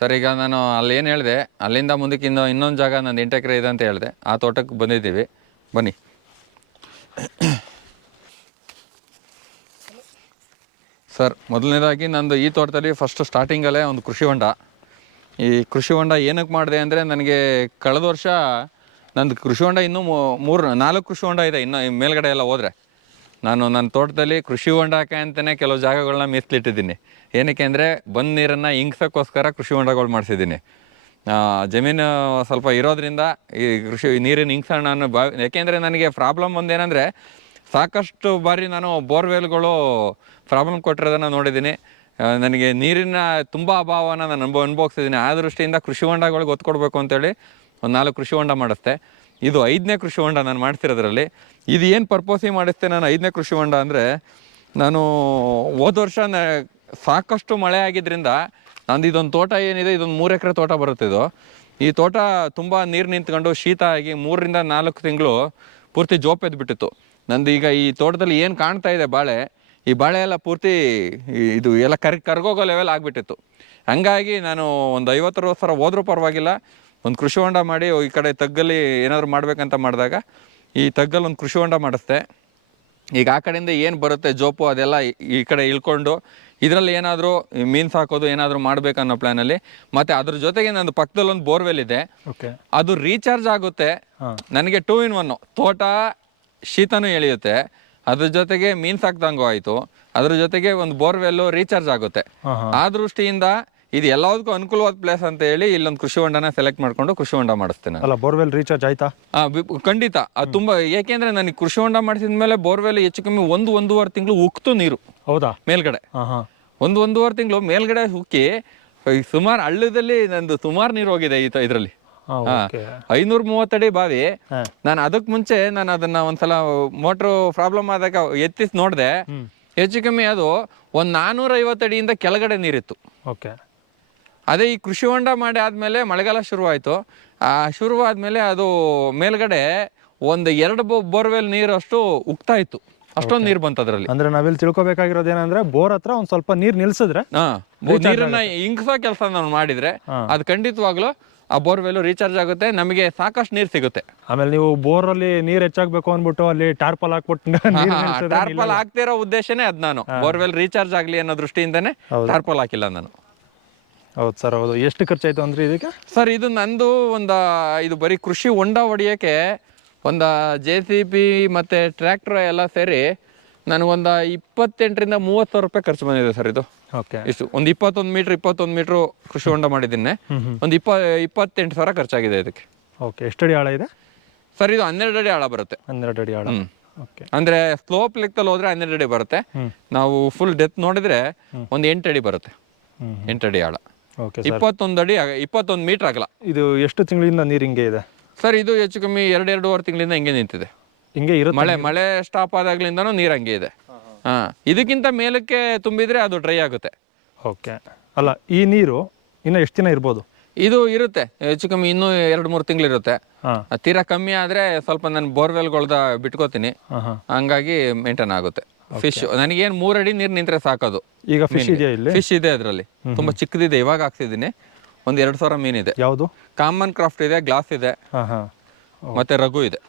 Sir, ಈಗ ನಾನು ಅಲ್ಲಿ ಏನು ಹೇಳಿದೆ, ಅಲ್ಲಿಂದ ಮುಂದಕ್ಕೆ ಇನ್ನೂ ಇನ್ನೊಂದು ಜಾಗ ನಂದು ಎಂಟು ಎಕರೆ ಇದೆ ಅಂತ ಹೇಳಿದೆ. ಆ ತೋಟಕ್ಕೆ ಬಂದಿದ್ದೀವಿ. ಬನ್ನಿ. ಸರ್, ಮೊದಲನೇದಾಗಿ ನಂದು ಈ ತೋಟದಲ್ಲಿ ಫಸ್ಟ್ ಸ್ಟಾರ್ಟಿಂಗಲ್ಲೇ ಒಂದು ಕೃಷಿ ಹೊಂಡ. ಈ ಕೃಷಿ ಹೊಂಡ ಏನಕ್ಕೆ ಮಾಡಿದೆ ಅಂದರೆ ನನಗೆ ಕಳೆದ ವರ್ಷ ನಂದು ಕೃಷಿ ಹೊಂಡ ಇನ್ನೂ ಮೂರು ನಾಲ್ಕು ಕೃಷಿ ಹೊಂಡ ಇದೆ. ಇನ್ನು ಮೇಲ್ಗಡೆ ಎಲ್ಲ ಹೋದರೆ. ನಾನು ನನ್ನ ತೋಟದಲ್ಲಿ ಕೃಷಿ ಹೊಂಡಕ್ಕೆ ಅಂತಲೇ ಕೆಲವು ಜಾಗಗಳನ್ನ ಮೀಸಲಿಟ್ಟಿದ್ದೀನಿ ಏನಕ್ಕೆ ಅಂದರೆ ಬಂದ ನೀರನ್ನು ಇಂಗ್ಸೋಕ್ಕೋಸ್ಕರ ಕೃಷಿ ಹೊಂಡಗಳು ಮಾಡಿಸಿದ್ದೀನಿ. ಜಮೀನು ಸ್ವಲ್ಪ ಇರೋದ್ರಿಂದ ಈ ಕೃಷಿ ನೀರಿನ ಇಂಗ್ಸೋಣ ಅನ್ನೋ ಬಾ, ಯಾಕೆಂದರೆ ನನಗೆ ಪ್ರಾಬ್ಲಮ್ ಒಂದೇನೆಂದರೆ ಸಾಕಷ್ಟು ಬಾರಿ ನಾನು ಬೋರ್ವೆಲ್ಗಳು ಪ್ರಾಬ್ಲಮ್ ಕೊಟ್ಟಿರೋದನ್ನು ನೋಡಿದ್ದೀನಿ. ನನಗೆ ನೀರಿನ ತುಂಬ ಅಭಾವನ ನಾನು ಅನುಭವ, ಅನುಭವಿಸಿದ್ದೀನಿ. ಆ ದೃಷ್ಟಿಯಿಂದ ಕೃಷಿ ಹೊಂಡಗಳಿಗೆ ಒತ್ತು ಕೊಡಬೇಕು ಅಂತೇಳಿ ಒಂದು ನಾಲ್ಕು ಕೃಷಿ ಹೊಂಡ ಮಾಡಿಸ್ತೆ ಇದು ಐದನೇ ಕೃಷಿ ಹೊಂಡ ನಾನು ಮಾಡ್ತಿರೋದ್ರಲ್ಲಿ ಇದು ಏನು ಪರ್ಪೋಸಿಗೆ ಮಾಡಿಸ್ತೆ ನಾನು ಐದನೇ ಕೃಷಿ ಹೊಂಡ ಅಂದರೆ ನಾನು ಹೋದ ವರ್ಷ ಸಾಕಷ್ಟು ಮಳೆ ಆಗಿದ್ದರಿಂದ ನಂದು ಇದೊಂದು ತೋಟ ಏನಿದೆ, ಇದೊಂದು ಮೂರು ಎಕರೆ ತೋಟ ಬರುತ್ತೆ ಇದು. ಈ ತೋಟ ತುಂಬ ನೀರು ನಿಂತ್ಕೊಂಡು ಶೀತ ಆಗಿ ಮೂರರಿಂದ ನಾಲ್ಕು ತಿಂಗಳು ಪೂರ್ತಿ ಜೋಪೆದ್ದು ಬಿಟ್ಟಿತ್ತು. ನಂದು ಈಗ ಈ ತೋಟದಲ್ಲಿ ಏನು ಕಾಣ್ತಾ ಇದೆ ಬಾಳೆ, ಈ ಬಾಳೆ ಎಲ್ಲ ಪೂರ್ತಿ ಇದು ಎಲ್ಲ ಕರ್, ಕರ್ಗೋಗೋ ಲೆವೆಲ್ ಆಗಿಬಿಟ್ಟಿತ್ತು. ಹಂಗಾಗಿ ನಾನು ಒಂದು ಐವತ್ತು ಅರವತ್ತು ಸಾವಿರ ಹೋದ್ರೂ ಪರವಾಗಿಲ್ಲ, ಒಂದು ಕೃಷಿ ಹೊಂಡ ಮಾಡಿ ಈ ಕಡೆ ತಗ್ಗಲ್ಲಿ ಏನಾದರೂ ಮಾಡಬೇಕಂತ ಮಾಡಿದಾಗ ಈ ತಗ್ಗಲ್ಲಿ ಒಂದು ಕೃಷಿ ಹೊಂಡ ಮಾಡಿಸ್ದೆ. ಈಗ ಆ ಕಡೆಯಿಂದ ಏನು ಬರುತ್ತೆ ಜೋಪು ಅದೆಲ್ಲ ಈ- ಕಡೆ ಇಳ್ಕೊಂಡು ಇದರಲ್ಲಿ ಏನಾದರೂ ಮೀನು ಸಾಕೋದು ಏನಾದರೂ ಮಾಡಬೇಕನ್ನೋ ಪ್ಲ್ಯಾನಲ್ಲಿ ಮತ್ತೆ ಅದ್ರ ಜೊತೆಗೆ ನಂದು ಪಕ್ಕದಲ್ಲಿ ಒಂದು ಬೋರ್ವೆಲ್ ಇದೆ. ಅದು ರೀಚಾರ್ಜ್ ಆಗುತ್ತೆ. ನನಗೆ ಟೂ ಇನ್ ಒನ್ ತೋಟ ಶೀತನೂ ಎಳೆಯುತ್ತೆ. ಅದ್ರ ಜೊತೆಗೆ ಮೀನು ಸಾಕ್ದಂಗೂ ಆಯಿತು. ಅದ್ರ ಜೊತೆಗೆ ಒಂದು ಬೋರ್ವೆಲ್ಲು ರೀಚಾರ್ಜ್ ಆಗುತ್ತೆ. ಆ ದೃಷ್ಟಿಯಿಂದ ಇದು ಎಲ್ಲದಕ್ಕೂ ಅನುಕೂಲವಾದ ಪ್ಲೇಸ್ ಅಂತ ಹೇಳಿ ಇಲ್ಲೊಂದು ಕೃಷಿ ಹೊಂಡನ ಸೆಲೆಕ್ಟ್ ಮಾಡ್ಕೊಂಡು ಕೃಷಿ ಹೊಂಡ ಮಾಡಿಸ್ತೇನೆ ಅಲ್ಲ ಬೋರ್ವೆಲ್ ರೀಚಾರ್ಜ್ ಆಯ್ತಾ? ಆ, ಬಿ- ಖಂಡಿತ. ಅದು ತುಂಬ ಏಕೆಂದ್ರೆ ನನಗೆ ಕೃಷಿ ಹೊಂಡ ಮಾಡಿಸಿದ ಮೇಲೆ ಬೋರ್ವೆಲ್ ಹೆಚ್ಚು ಕಮ್ಮಿ ಒಂದು ಒಂದೂವರೆ ತಿಂಗಳು ಉಕ್ತು ನೀರು. ಹೌದಾ? ಮೇಲ್ಗಡೆ. ಹಾಂ ಹಾಂ. ಒಂದು ಒಂದೂವರೆ ತಿಂಗಳು ಮೇಲ್ಗಡೆ ಉಕ್ಕಿ ಸುಮಾರು ಹಳ್ಳದಲ್ಲಿ ನಂದು ಸುಮಾರು ನೀರು ಹೋಗಿದೆ ಈ ಇದರಲ್ಲಿ. ಹಾ. ಓಕೆ. ಐನೂರ ಮೂವತ್ತಡಿ ಬಾವಿ. ಹಾಂ. ನಾನು ಅದಕ್ಕೆ ಮುಂಚೆ ನಾನು ಅದನ್ನ ಒಂದ್ಸಲ ಮೋಟ್ರು ಪ್ರಾಬ್ಲಮ್ ಆದಾಗ ಎತ್ತಿಸ್ ನೋಡಿದೆ. ಹೆಚ್ಚು ಕಮ್ಮಿ ಅದು ಒಂದು ನಾನ್ನೂರ ಐವತ್ತಡಿಯಿಂದ ಕೆಳಗಡೆ ನೀರಿತ್ತು. ಓಕೆ. ಅದೇ ಈ ಕೃಷಿ ಹೊಂಡ ಮಾಡಿ ಆದಮೇಲೆ ಮಳೆಗಾಲ ಶುರುವಾಯಿತು. ಆ ಶುರುವಾದ್ಮೇಲೆ ಅದು ಮೇಲ್ಗಡೆ ಒಂದು ಎರಡು ಬೋರ್ವೆಲ್ ನೀರು ಅಷ್ಟು ಉಕ್ತಾ ಇತ್ತು ಅಷ್ಟೊಂದು ನೀರು ಬಂತ ಅದರಲ್ಲಿ ಅಂದ್ರೆ ನಾವಿಲ್ಲಿ ತಿಳ್ಕೊಬೇಕಾಗಿರೋದು ಏನಂದ್ರೆ ಬೋರ್ ಹತ್ರ ಒಂದ್ ಸ್ವಲ್ಪ ನೀರ್ ನಿಲ್ಸಿದ್ರೆ ನೀರನ್ನ ಇಂಗ್ಸೋ ಕೆಲಸ ನಾವು ಮಾಡಿದ್ರೆ. ಅದು ಖಂಡಿತವಾಗ್ಲೂ ಆ ಬೋರ್ವೆಲ್ ರೀಚಾರ್ಜ್ ಆಗುತ್ತೆ ನಮಗೆ ಸಾಕಷ್ಟು ನೀರು ಸಿಗುತ್ತೆ. ಆಮೇಲೆ ನೀವು ಬೋರ್ ಅಲ್ಲಿ ನೀರ್ ಹೆಚ್ಚಾಗ್ಬೇಕು ಅಂದ್ಬಿಟ್ಟು ಅಲ್ಲಿ ಟಾರ್ಪಲ್ ಹಾಕ್ಬಿಟ್ಟು ಟಾರ್ಪಲ್ ಹಾಕ್ತಿರೋ ಉದ್ದೇಶನೇ ಅದ್ ನಾನು. ಬೋರ್ವೆಲ್ ರೀಚಾರ್ಜ್ ಆಗ್ಲಿ ಅನ್ನೋ ದೃಷ್ಟಿಯಿಂದನೇ. ಟಾರ್ಪಲ್ ಹಾಕಿಲ್ಲ ನಾನು. ಹೌದು ಸರ್ ಹೌದು. ಎಷ್ಟು ಖರ್ಚಾಯ್ತು ಅಂದ್ರೆ ಇದಕ್ಕೆ? ಸರ್ ಇದು ನಂದು ಒಂದು ಇದು ಬರೀ ಕೃಷಿ ಹೊಂಡ ಹೊಡಿಯೋಕ್ಕೆ ಒಂದು ಜೆ ಸಿ ಪಿ ಮತ್ತು ಟ್ರ್ಯಾಕ್ಟ್ರ್ ಎಲ್ಲ ಸೇರಿ ನನಗೊಂದು ಇಪ್ಪತ್ತೆಂಟರಿಂದ ಮೂವತ್ತು ಸಾವಿರ ರೂಪಾಯಿ ಖರ್ಚು ಬಂದಿದೆ ಸರ್ ಇದು. ಓಕೆ. ಇಷ್ಟು ಒಂದು ಇಪ್ಪತ್ತೊಂದು ಮೀಟ್ರ್ ಇಪ್ಪತ್ತೊಂದು ಮೀಟ್ರು ಕೃಷಿ ಹೊಂಡ ಮಾಡಿದ್ದೀನಿ ಒಂದು ಇಪ್ಪ ಇಪ್ಪತ್ತೆಂಟು ಸಾವಿರ ಖರ್ಚಾಗಿದೆ ಇದಕ್ಕೆ. ಓಕೆ ಎಷ್ಟಡಿ ಆಳ ಇದೆ? ಸರ್ ಇದು ಹನ್ನೆರಡು ಅಡಿ ಆಳ ಬರುತ್ತೆ. ಹನ್ನೆರಡು ಅಡಿ ಆಳ. ಓಕೆ. ಅಂದರೆ ಸ್ಲೋಪ್ ಲೆಕ್ಕದಲ್ಲಿ ಹೋದ್ರೆ ಹನ್ನೆರಡು ಅಡಿ ಬರುತ್ತೆ. ನಾವು ಫುಲ್ ಡೆತ್ ನೋಡಿದ್ರೆ ಒಂದು ಎಂಟು ಅಡಿ ಬರುತ್ತೆ. ಎಂಟು ಅಡಿ ಆಳ. ಇಪ್ಪತ್ತೊಂದು ಅಡಿ ಇಪ್ಪತ್ತೊಂದು ಮೀಟರ್ ಆಗಲ್ಲ ಇದು ಎಷ್ಟು ತಿಂಗಳಿಂದ ನೀರು ಹಿಂಗೆ ಇದೆ? ಸರ್ ಇದು ಹೆಚ್ಚು ಕಮ್ಮಿ ಎರಡು ಎರಡೂವರೆ ತಿಂಗಳಿಂದ ಹಿಂಗೆ ನಿಂತಿದೆ. ಹಿಂಗೆ ಇರುತ್ತೆ ಮಳೆ ಮಳೆ ಸ್ಟಾಪ್ ಆದಾಗ್ಲಿಂದನೂ ನೀರು ಹಂಗೆ ಇದೆ. ಹಾ ಇದಕ್ಕಿಂತ ಮೇಲಕ್ಕೆ ತುಂಬಿದ್ರೆ ಅದು ಡ್ರೈ ಆಗುತ್ತೆ. ಓಕೆ ಅಲ್ಲ ಈ ನೀರು ಇನ್ನು ಎಷ್ಟು ದಿನ ಇರ್ಬೋದು? ಇದು ಇರುತ್ತೆ. ಹೆಚ್ಚು ಕಮ್ಮಿ ಇನ್ನೂ ಎರಡು ಮೂರು ತಿಂಗಳು ಇರುತ್ತೆ. ಆ, ತೀರಾ ಕಮ್ಮಿ ಆದರೆ ಸ್ವಲ್ಪ ನಾನು ಬೋರ್ವೆಲ್ಗಳ್ದ ಬಿಟ್ಕೋತೀನಿ. ಹಂಗಾಗಿ ಮೇಂಟೈನ್ ಆಗುತ್ತೆ. ಫಿಶ್ ನನಗೇನು ಮೂರಡಿ ನೀರು ನಿಂತ್ರೆ ಸಾಕೋದು. ಈಗ ಫಿಶ್ ಇದೆ ಇಲ್ಲಿ? ಫಿಶ್ ಇದೆ ಅದರಲ್ಲಿ. ತುಂಬಾ ಚಿಕ್ಕದಿದೆ ಇವಾಗ ಹಾಕ್ಸಿದ್ದೀನಿ. ಒಂದು ಎರಡು ಸಾವಿರ ಮೀನಿದೆ ಯಾವುದು? ಕಾಮನ್ ಕ್ರಾಫ್ಟ್ ಇದೆ ಗ್ಲಾಸ್ ಇದೆ. ಹಾಂ ಹಾಂ. ಮತ್ತೆ ರಘು ಇದೆ.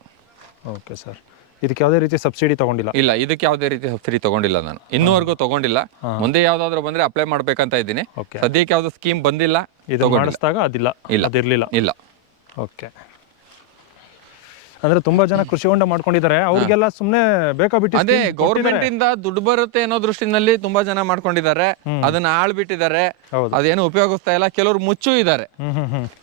ಓಕೆ ಸರ್ ಇದಕ್ಕೆ ಯಾವುದೇ ರೀತಿ ಸಬ್ಸಿಡಿ ತಗೊಂಡಿಲ್ಲ? ಇಲ್ಲ ಇದಕ್ಕೆ ಯಾವುದೇ ರೀತಿ ಸಬ್ಸಿಡಿ ತಗೊಂಡಿಲ್ಲ ನಾನು. ಇನ್ನೂವರೆಗೂ ತಗೊಂಡಿಲ್ಲ. ಮುಂದೆ ಯಾವ್ದಾದ್ರು ಬಂದ್ರೆ ಅಪ್ಲೈ ಮಾಡ್ಬೇಕಂತ ಇದ್ದೀನಿ. ಸದ್ಯಕ್ಕೆ ಯಾವ್ದು ಸ್ಕೀಮ್ ಬಂದಿಲ್ಲ ಇದು ಮಾಡಿಸಿದಾಗ ಅದಿಲ್ಲ. ಇಲ್ಲ. ಅದಿರ್ಲಿಲ್ಲ. ಇಲ್ಲ. ಓಕೆ ಅಂದ್ರೆ ತುಂಬಾ ಜನ ಕೃಷಿ ಹೊಂಡ ಮಾಡ್ಕೊಂಡಿದ್ದಾರೆ. ಅವ್ರಿಗೆಲ್ಲ ಸುಮ್ನೆ ಬೇಕಾ ಬಿಟ್ಟು ಅದೇ ಗೌರ್ಮೆಂಟ್ ಇಂದ ದುಡ್ಡು ಬರುತ್ತೆ ಅನ್ನೋ ದೃಷ್ಟಿನಲ್ಲಿ ತುಂಬಾ ಜನ ಮಾಡ್ಕೊಂಡಿದ್ದಾರೆ. ಅದನ್ನ ಆಳ್ಬಿಟ್ಟಿದ್ದಾರೆ. ಹೌದು. ಅದೇನು ಉಪಯೋಗಿಸ್ತಾ ಇಲ್ಲ. ಕೆಲವರು ಮುಚ್ಚು ಇದ್ದಾರೆ.